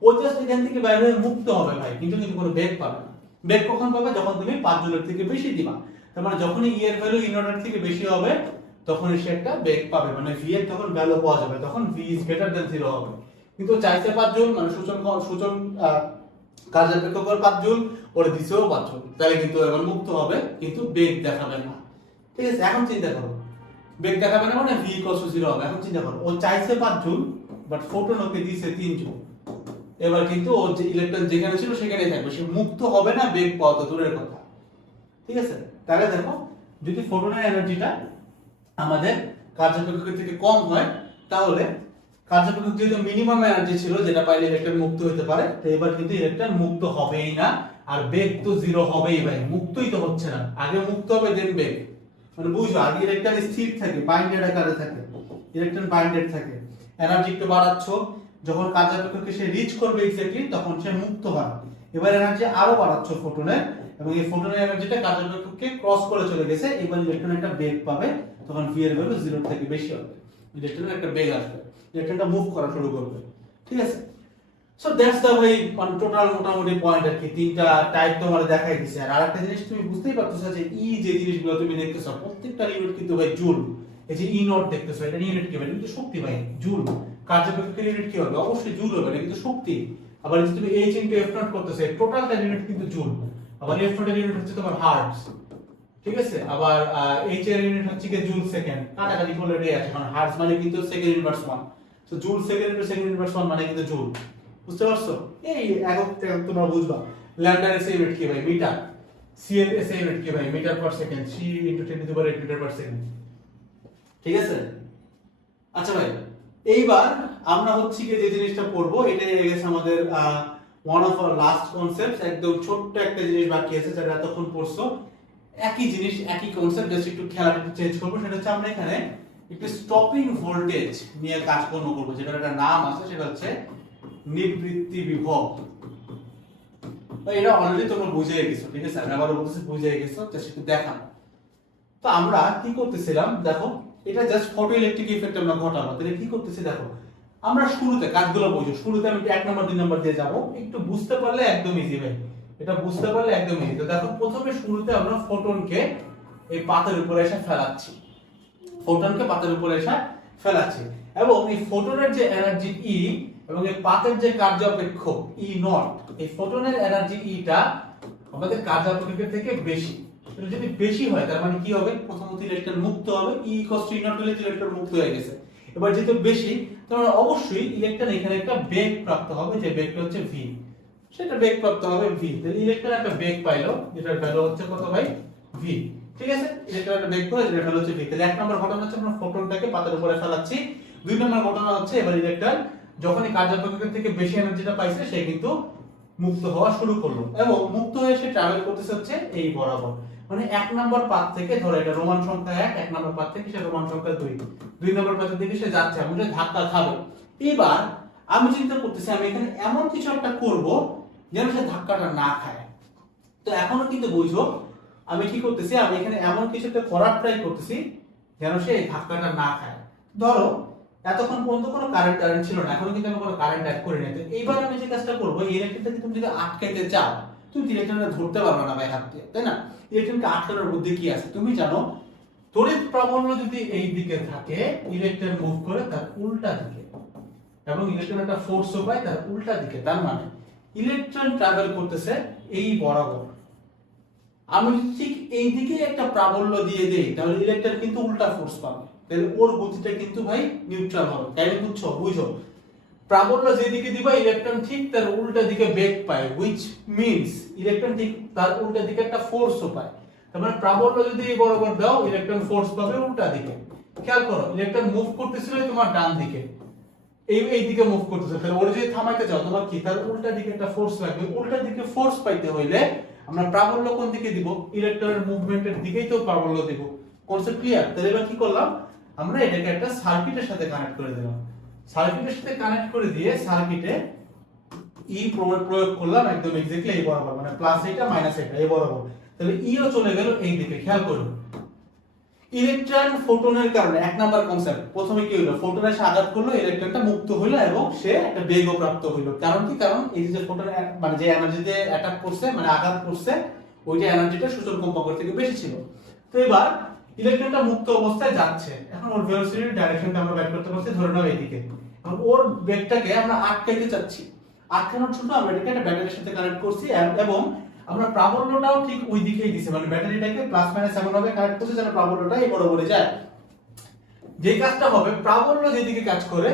ও জাস্ট এখান থেকে বাইরে হয়ে মুক্ত হবে ভাই, কিন্তু কোনো বেগ পাবে না। বেগ কখন পাবে? যখন তুমি 5 জুলের থেকে বেশি দিবা, তার মানে যখনই ই এর ভ্যালু ই নটের থেকে বেশি হবে তখন সে একটা বেগ পাবে, মানে v এর তখন ভ্যালু পাওয়া যাবে, তখন v is greater than 0 হবে। কিন্তু চাইছে 5 জুল, মানে সূচন কার্যাপেক্ষকের 5 জুল, ওরে দিছেও 5 জুল, তাহলে কিন্তু এবার মুক্ত হবে কিন্তু বেগ দেখাবে না, ঠিক আছে? এখন চিন্তা করো, বেগ দেখাবে না মানে v equals to 0 হবে। এখন চিন্তা করো, ও চাইছে 5 জুল বাট ফোটন ওকে দিয়েছে 3 জুল, এবার কিন্তু ও যে ইলেকট্রন যেখানে ছিল সেখানেই থাকবে, সে মুক্ত হবে না, বেগ পাওয়া তো দূরের কথা, ঠিক আছে? তাহলে দেখো যদি ফোটনের এনার্জিটা আমাদের কার্যাপেক্ষকের থেকে কম হয়, তাহলে কার্যাপেক্ষক যেহেতু মিনিমাম এনার্জি ছিল যেটা পাইলে ইলেকট্রন মুক্ত হতে পারে, তো এবার কিন্তু ইলেকট্রন মুক্ত হবেই না, আর বেগ তো 0 হবেই ভাই, মুক্তই তো হচ্ছে না, আগে মুক্ত হবে দেন বেগ, মানে বুঝো আগে ইলেকট্রন স্থির থাকে, বাইন্ডেড আকারে থাকে, ইলেকট্রন বাইন্ডেড থাকে, এনার্জি একটু বাড়াচ্ছ, যখন কার্যাপেক্ষককে সে রিচ করবে এক্স্যাক্টলি তখন সে মুক্ত হয়। এবার এনার্জি আরো বাড়াচ্ছ ফোটনের, এবং এই ফোটনের এনার্জিটা কার্যাপেক্ষককে ক্রস করে চলে গেছে, এবার ইলেকট্রন একটা বেগ পাবে, তখন v এর ভ্যালু 0 থেকে বেশি হবে, ইলেকট্রনের একটা বেগ আসবে, ইলেকট্রনটা মুভ করা শুরু করবে, ঠিক আছে? So that's the way on total মোটামুটি পয়েন্ট আর কি, তিনটা টাইপ তোমার দেখাই দিছে। আর আরেকটা জিনিস তুমি বুঝতেই পারতেছো যে ই যে জিনিসগুলো তুমি দেখতেছো প্রত্যেকটা ইউনিট কিন্তু ভাই জুল, এই যে ই নট দেখতেছো এটা ইউনিট কি ভাই? কিন্তু শক্তি ভাই, জুল। কার্যাপেক্ষকের ইউনিট কি হবে? অবশ্যই জুল হবে, এটা কিন্তু শক্তি। আবার এই যে তুমি h ইনটু f নট করতেছো, টোটালটা ইউনিট কিন্তু জুল, আবার f নট এর ইউনিট হচ্ছে তোমার হার্টজ, ঠিক আছে? আবার h এর ইউনিট হচ্ছে কি জুল সেকেন্ড, কাটাকাটি করলে এটাই আসে, কারণ হার্টজ মানে কিন্তু second inverse 1, so joule second into second inverse 1 মানে কিন্তু জুল। বুঝতে পারছো? এই একক তোমরা বুঝবা। ল্যাম্ডা এর ইউনিট কি ভাই? মিটার। সি এর এসআই ইউনিট কি ভাই metre per second, c into 10 to the power 8 metre per second. ঠিক আছে? আচ্ছা ভাই, এইবার আমরা হচ্ছে কি যে জিনিসটা পড়বো এটা হয়ে গেছে আমাদের one of our last concept. একদম ছোট্ট একটা জিনিস বাকি আছে যেটা এতক্ষণ পড়ছো, একই জিনিস একই কনসেপ্ট, জাস্ট একটু খেলাটা একটু চেঞ্জ করবো। সেটা হচ্ছে আমরা এখানে একটু স্টপিং ভোল্টেজ নিয়ে কাজকর্ম করবো, যেটার একটা নাম আছে, সেটা হচ্ছে নিবৃত্তি বিভব। এটা অলরেডি তোমরা বুঝে গেছো, ঠিক আছে? আমি আবারও বলতেছি বুঝে গেছো, জাস্ট একটু দেখানো। তো আমরা কি করতেছিলাম দেখো, এটা জাস্ট ফটো ইলেকট্রিক ইফেক্ট আমরা ঘটাবো। তাহলে কি করতেছি দেখো, আমরা শুরুতে কাজগুলো বুঝো, শুরুতে আমি 1 নাম্বার 2 নাম্বার দিয়ে যাব, একটু বুঝতে পারলে একদম ইজি ভাই, এটা বুঝতে পারলে একদম ইজি। তো দেখো প্রথমে শুরুতে আমরা ফোটনকে এই পাতের উপরে এসে ফেলাচ্ছি, ফোটনকে পাতের উপরে এসে ফেলাচ্ছি, এবং এই ফোটনের যে এনার্জি ই এবং এই পাতের যে কার্যাপেক্ষ ই নট, এই ফোটনের এনার্জি ইটা আমাদের কার্যাপেক্ষের থেকে বেশি। এটা যদি বেশি হয় তার মানে কি হবে, প্রথমত ইলেকট্রন মুক্ত হবে, ই ইকুয়ালস টু ই নট হলে ইলেকট্রন মুক্ত হয়ে গেছে। এবার যেহেতু বেশি, তাহলে অবশ্যই ইলেকট্রন এখানে একটা বেগ প্রাপ্ত হবে, যে বেগটা হচ্ছে ভি, সেটা বেগ প্রাপ্ত হবে ভি। তাহলে ইলেকট্রন একটা বেগ পাইলো, যেটার ভ্যালু হচ্ছে কত ভাই, ভি। ঠিক আছে, ইলেকট্রন একটা বেগ পাইলো, যেটার ভ্যালু হচ্ছে ভি। তাহলে 1 নম্বর ঘটনা হচ্ছে আমরা ফোটনটাকে পাতের উপরে ফেলাচ্ছি। 2 নম্বর ঘটনা হচ্ছে এবার ইলেকট্রন যখনই কার্যাপেক্ষের থেকে বেশি এনার্জিটা পাইছে, সে কিন্তু মুক্ত হওয়া শুরু করলো, এবং মুক্ত হয়ে সে ট্রাভেল করতেছে হচ্ছে এই বরাবর। মানে 1 নম্বর পাত থেকে, ধরো এটা রোমান সংখ্যা 1 নম্বর পাত থেকে সে রোমান সংখ্যা 2 নম্বর পাতের দিকে সে যাচ্ছে, আমি ধাক্কা খাবে। এবার আমি চিন্তা করতেছি আমি এখানে এমন কিছু একটা করব যেন সে ধাক্কাটা না খায়। তো এখনো কিন্তু বুঝো আমি কি করতেছি, আমি এখানে এমন কিছু একটা করার ট্রাই করতেছি যেন সে এই ধাক্কাটা না খায়। ধরো এতক্ষণ পর্যন্ত কোনো কারেন্ট ছিল না, এখনো কিন্তু আমি কোনো কারেন্ট অ্যাড করি নাই। তো এইবার আমি যে কাজটা করব, এই ইলেকট্রনটাকে তুমি যদি আটকাইতে চাও, তুমি ইলেকট্রনটা ধরতে পারবে না ভাই হাত দিয়ে, তাই না? ইলেকট্রনকে আটকানোর বুদ্ধি কি আছে তুমি জানো? তড়িৎ প্রাবল্য যদি এই দিকে থাকে, ইলেকট্রন মুভ করে তার উল্টা দিকে, এবং ইলেকট্রন একটা ফোর্সও পায় তার উল্টা দিকে। তার মানে ইলেকট্রন ট্রাভেল করতেছে এই বরাবর। আমি ঠিক এই দিকে একটা প্রাবল্য দিয়ে দেই, তাহলে ইলেকট্রন কিন্তু উল্টা ফোর্স পাবে, তাহলে ওর গতিটা কিন্তু ভাই নিউট্রাল হবে। তাই বুঝছো? বুঝো, প্রাবল্য যেদিকে দিবা ইলেকট্রন ঠিক তার উল্টা দিকে বেগ পায়, which means ইলেকট্রন ঠিক তার উল্টা দিকে একটা ফোর্সও পায়। তার মানে প্রাবল্য যদি এই বরাবর দাও, ইলেকট্রন ফোর্স পাবে উল্টা দিকে। খেয়াল করো, ইলেকট্রন মুভ করতেছিল তোমার ডান দিকে, এই দিকে মুভ করতেছে, তাহলে ওর যদি থামাইতে চাও তোমার কি তার উল্টা দিকে একটা ফোর্স লাগবে। উল্টা দিকে ফোর্স পাইতে হইলে আমরা প্রাবল্য কোন দিকে দিব? ইলেকট্রনের মুভমেন্টের দিকেই তো প্রাবল্য দিব। Concept clear? তাহলে এবার কি করলাম, আমরা এটাকে একটা সার্কিটের সাথে কানেক্ট করে দিলাম। সার্কিটের সাথে কানেক্ট করে দিয়ে সার্কিটে ই প্রয়োগ করলাম একদম এক্স্যাক্টলি এই বরাবর, মানে প্লাস এটা মাইনাস এটা এই বরাবর। তাহলে ইও চলে গেল এই দিকে। খেয়াল করুন, ইলেকট্রন ফোটনের কারণে 1 নাম্বার কনসেপ্ট, প্রথমে কি হলো, ফোটন এসে আঘাত করলো, ইলেকট্রনটা মুক্ত হলো এবং সে একটা বেগও প্রাপ্ত হলো। কারণ কি? কারণ এই যে ফোটন মানে যে এনার্জিতে অ্যাটাক করছে, মানে আঘাত করছে, ওইটা এনার্জিটা সূচক কম্পাঙ্কের থেকে বেশি ছিল। তো এবার ইলেকট্রনটা মুক্ত অবস্থায় যাচ্ছে, এখন ওর ভেলোসিটির ডাইরেকশনটা আমরা বের করতে পারছি, ধরে নাও এইদিকে। এখন ওর বেগটাকে আমরা আটকাইতে চাচ্ছি। আটকানোর জন্য আমরা এটাকে একটা ব্যাটারির সাথে কানেক্ট করছি, এবং আমরা প্রাবল্যটাও ঠিক ওই দিকেই দিছি, মানে ব্যাটারিটাকে প্লাস মাইনাস এমন ভাবে কানেক্ট করছি যেন প্রাবল্যটা এই বরাবরই যায়। যে কাজটা হবে, প্রাবল্য যেদিকে কাজ করে,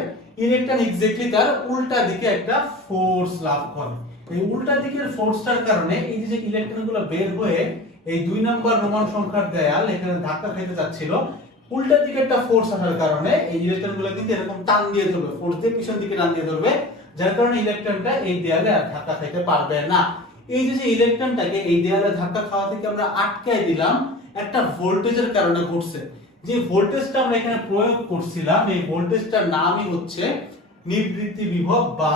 ইলেকট্রন এক্স্যাক্টলি তার উল্টা দিকে একটা ফোর্স লাভ করে। এই উল্টা দিকের ফোর্সটার কারণে এই যে ইলেকট্রনগুলো বের হয়ে এই 2 নম্বর রোমান সংখ্যার দেয়াল এখানে ধাক্কা খেতে যাচ্ছিল, উল্টা দিকে একটা ফোর্স আসার কারণে এই ইলেকট্রনগুলো কিন্তু এরকম টান দিয়ে ধরবে, ফোর্স দিয়ে পিছন দিকে টান দিয়ে ধরবে, যার কারণে ইলেকট্রনটা এই দেয়ালে আর ধাক্কা খেতে পারবে না। এই যে ইলেকট্রনটাকে এই দেয়ালে ধাক্কা খাওয়া থেকে আমরা আটকায় দিলাম, একটা ভোল্টেজের কারণে ঘটছে। যে ভোল্টেজটা আমরা এখানে প্রয়োগ করছিলাম, এই ভোল্টেজটার নামই হচ্ছে নিবৃত্তি বিভব বা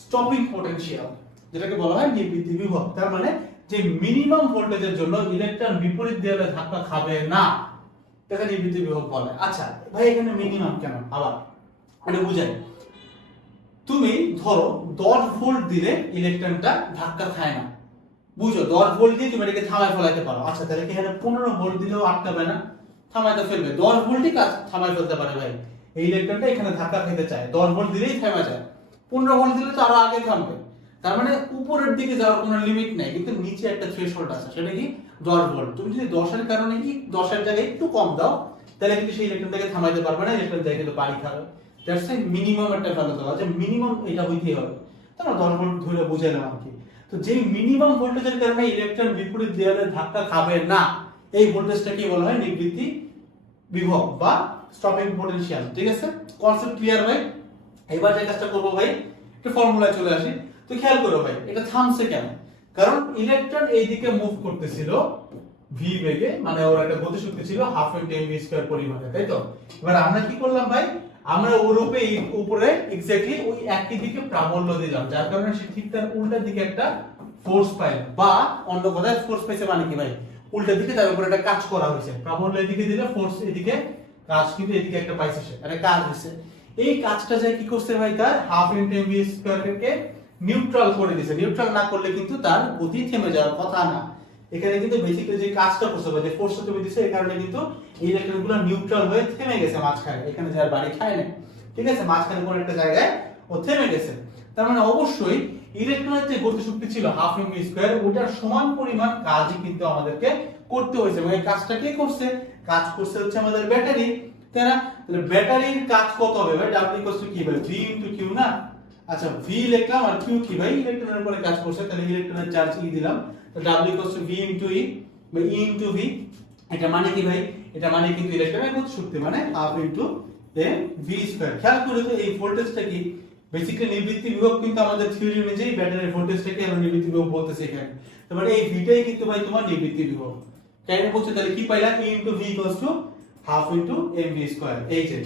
স্টপিং পটেনশিয়াল, যেটাকে বলা হয় নিবৃত্তি বিভব। তার মানে যে মিনিমাম ভোল্টেজের জন্য ইলেকট্রন বিপরীত দেয়ালে ধাক্কা খাবে না, তাকে নিবৃত্তি বিভব বলে। আচ্ছা ভাই, এখানে মিনিমাম কেন? আবার এটা বুঝাই। তুমি ধরো 10 ভোল্ট দিলে ইলেকট্রনটা ধাক্কা খায় না, বুঝো, 10 ভোল্ট দিয়ে তুমি এটাকে থামায় ফেলাতে পারো। আচ্ছা তাহলে কি এখানে 15 ভোল্ট দিলেও আটকাবে না? থামাইতে ফেলবে। 10 ভোল্টই কাজ থামায় ফেলতে পারে ভাই। এই ইলেকট্রনটা এখানে ধাক্কা খেতে চায়, 10 ভোল্ট দিলেই থামা যায়, 15 ভোল্ট দিলে তো আরো আগে থামবে। তার মানে উপরের দিকে যাওয়ার কোনো লিমিট নাই, কিন্তু নিচে একটা থ্রেশহোল্ড আছে, সেটা কি 10 ভোল্ট। তুমি যদি 10 এর কারণে কি 10 এর জায়গায় একটু কম দাও, তাহলে কিন্তু সেই ইলেকট্রনটাকে থামাইতে পারবে না, ইলেকট্রন জায়গায় কিন্তু বাড়ি খাবে। দ্যাটস এ মিনিমাম একটা ভ্যালু দেওয়া, যে মিনিমাম এটা হইতেই হবে। তাহলে 10 ভোল্ট ধরে বুঝাইলাম আর কি। তো যেই মিনিমাম ভোল্টেজের কারণে ইলেকট্রন বিপরীত দেয়ালে ধাক্কা খাবে না, এই ভোল্টেজটাকে বলা হয় নিবৃত্তি বিভব বা স্টপিং পোটেনশিয়াল। ঠিক আছে, কনসেপ্ট ক্লিয়ার ভাই? এবার যে কাজটা করবো ভাই, একটা ফর্মুলায় চলে আসি। তো খেয়াল করো ভাই, এটা থামছে কেন? কারণ ইলেকট্রন এইদিকে মুভ করতেছিল ভি বেগে, মানে ওর একটা গতিশক্তি ছিল half into M v square পরিমাণে, তাই তো? এবার আমরা কি করলাম ভাই, আমরা ওর উপরে এক্স্যাক্টলি ওই একই দিকে প্রাবল্য দিলাম, যার কারণে সে ঠিক তার উল্টা দিকে একটা ফোর্স পাইল, বা অন্য কথায় ফোর্স পাইছে মানে কি ভাই, উল্টা দিকে তার উপরে একটা কাজ করা হয়েছে। প্রাবল্য এদিকে দিলে ফোর্স এদিকে, কাজ কিন্তু এদিকে একটা পাইছে, সে একটা কাজ হয়েছে। এই কাজটা যায় কি করছে ভাই, তার হাফ ইনটু এম ভি স্কয়ারকে নিউট্রাল করে দিয়েছে। নিউট্রাল না করলে কিন্তু তার গতি থেমে যাওয়ার কথা না। এখানে কিন্তু বেসিক্যালি যে কাজটা করছে বা যে ফোর্সটা তুমি দিছে, এই কারণে কিন্তু এই ইলেকট্রনগুলো নিউট্রাল হয়ে থেমে গেছে মাঝখানে, এখানে যার বাড়ি খায় না। ঠিক আছে, মাঝখানে কোন একটা জায়গায় ও থেমে গেছে। তার মানে অবশ্যই ইলেকট্রনের যে গতিশক্তি ছিল হাফ এম ভি স্কয়ার, ওটার সমান পরিমাণ কাজই কিন্তু আমাদেরকে করতে হয়েছে। এবং এই কাজটা কে করছে? কাজ করছে হচ্ছে আমাদের ব্যাটারি, তাই না? তাহলে ব্যাটারির কাজ কত হবে ভাই? W ইকুয়ালস টু কি ভাই? V ইনটু Q না? আচ্ছা, V লিখলাম আর Q কি ভাই? ইলেকট্রনের উপরে কাজ করছে, তাহলে ইলেকট্রনের চার্জ E দিলাম। তো W equals to V into E বা E ইনটু V। এটা মানে কি ভাই? এটা মানে কিন্তু ইলেকট্রনের গতিশক্তি, মানে half into M v square. খেয়াল করে তো এই ভোল্টেজটা কি বেসিক্যালি নিবৃত্তি বিভব, কিন্তু আমাদের থিওরি অনুযায়ী ব্যাটারির ভোল্টেজটাকে আমরা নিবৃত্তি বিভব বলতেছি এখানে। তার মানে এই ভিটাই কিন্তু ভাই তোমার নিবৃত্তি বিভব। কেন বলছো? তাহলে কি পাইলা? E into V equals to half into M v square. এই যে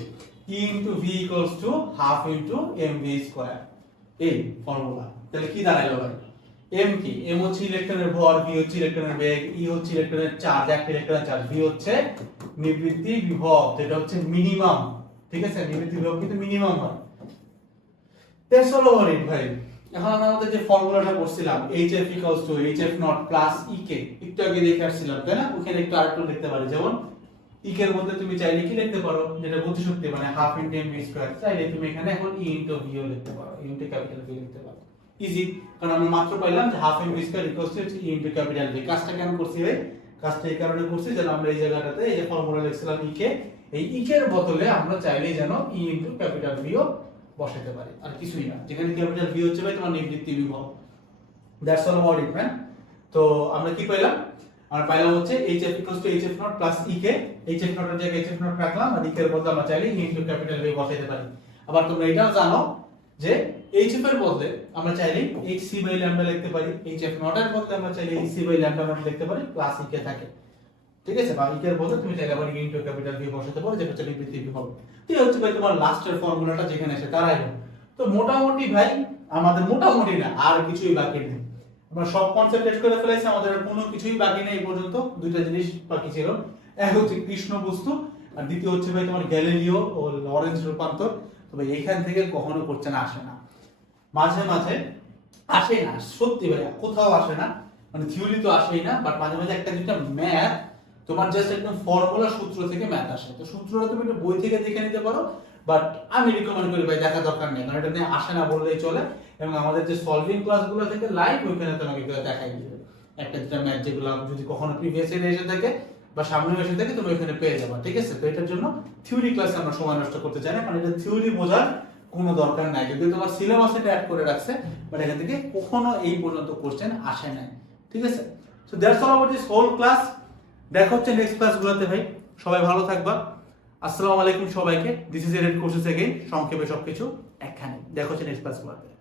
E into V equals to half into M v square, এই ফর্মুলা। তাহলে কি দাঁড়ালো ভাই? m কি? m হচ্ছে ইলেকট্রনের ভর, v হচ্ছে ইলেকট্রনের বেগ, e হচ্ছে ইলেকট্রনের চার্জ, একটা ইলেকট্রনের চার্জ, v হচ্ছে নিবৃত্তি বিভব, যেটা হচ্ছে মিনিমাম। ঠিক আছে, নিবৃত্তি বিভব কিন্তু মিনিমাম হয়। দ্যাটস অল ওভার ইট ভাই। এখন আমরা আমাদের যে ফর্মুলাটা করছিলাম hf hf not plus ek, একটু আগে দেখে আসছিলাম, তাই না? ওখানে একটু আরেকটু লিখতে পারি, যেমন ek এর মধ্যে তুমি চাইলে কি লিখতে পারো, যেটা গতিশক্তি মানে half into M v square, চাইলে তুমি এখানে এখন e ইনটু v ও লিখতে পারো, e ইনটু ক্যাপিটাল v লিখতে পারো। ইজি, কারণ আমরা মাত্র পাইলাম যে half m v square equals to e into capital v। কাজটা কেন করছি ভাই? কাজটা এই কারণে করছি যেন আমরা এই জায়গাটাতে এই যে ফর্মুলা লিখছিলাম ek, এই ek এর বদলে আমরা চাইলে যেন e ইনটু ক্যাপিটাল v ও বসাতে পারি, আর কিছুই না। যেখানে ক্যাপিটাল v হচ্ছে ভাই তোমার নিবৃত্তি বিভব। That's all about it man. তো আমরা কি পাইলাম? আমরা পাইলাম হচ্ছে hf hf not plus ek, hf not এর জায়গায় hf নট রাখলাম, আর ek এর বদলে আমরা চাইলে e ইনটু ক্যাপিটাল v বসাতে পারি। আবার তোমরা এটাও জানো যে hf এর বদলে আমরা চাইলে hc বাই ল্যামডা লিখতে পারি, hf নট এর বদলে আমরা চাইলে hc বাই ল্যামডা নট লিখতে পারি, প্লাস ek থাকে। ঠিক আছে, বা ek এর বদলে তুমি চাইলে আবার e ইনটু ক্যাপিটাল v বসাতে পারো, যেটা হচ্ছে নিবৃত্তি বিভব। তো এই হচ্ছে ভাই তোমার লাস্টের ফর্মুলাটা, যেখানে এসে দাঁড়াইলো। তো মোটামুটি ভাই আমাদের মোটামুটি না, আর কিছুই বাকি নেই। আমরা সব কনসেপ্ট টেস্ট করে ফেলেছি, আমাদের আর কোনো কিছুই বাকি নেই এই পর্যন্ত। দুইটা জিনিস বাকি ছিল, এক হচ্ছে কৃষ্ণ বস্তু, আর দ্বিতীয় হচ্ছে ভাই তোমার গ্যালিলিও ও লরেন্জ রূপান্তর। তবে এইখান থেকে কখনো কোশ্চেন আসে না, মাঝে মাঝে আসে না, সত্যি ভাই কোথাও আসে না, মানে থিওরি তো আসেই না, বাট মাঝে মাঝে একটা দুইটা ম্যাথ তোমার জাস্ট একদম ফর্মুলা সূত্র থেকে ম্যাথ আসে। তো সূত্রটা তুমি একটু বই থেকে দেখে নিতে পারো, বাট আমি রিকমেন্ড করি ভাই দেখা দরকার নেই, কারণ এটা নিয়ে আসে না বললেই চলে। এবং আমাদের যে সলভিং ক্লাসগুলো থেকে লাইভ, ওইখানে তোমাকে এগুলো দেখাই দিবে। একটা দুটা ম্যাথ যেগুলো যদি কখনো প্রিভিয়াস ইয়ারে এসে থাকে বা সামনে এসে থাকে, তুমি ওইখানে পেয়ে যাবে। ঠিক আছে, তো এটার জন্য থিওরি ক্লাসে আমরা সময় নষ্ট করতে চাই না, কারণ এটা থিওরি বোঝার কোনো দরকার নাই। যদি তোমার সিলেবাসে এটা অ্যাড করে রাখছে, বাট এখান থেকে কখনো এই পর্যন্ত কোশ্চেন আসে নাই। ঠিক আছে, so that's all about this whole class. দেখা হচ্ছে নেক্সট ক্লাসগুলোতে ভাই। সবাই ভালো থাকবা। আসসালামু আলাইকুম সবাইকে। This is added courses again, সংক্ষেপে সবকিছু একখানে। দেখা হচ্ছে নেক্সট ক্লাসগুলোতে।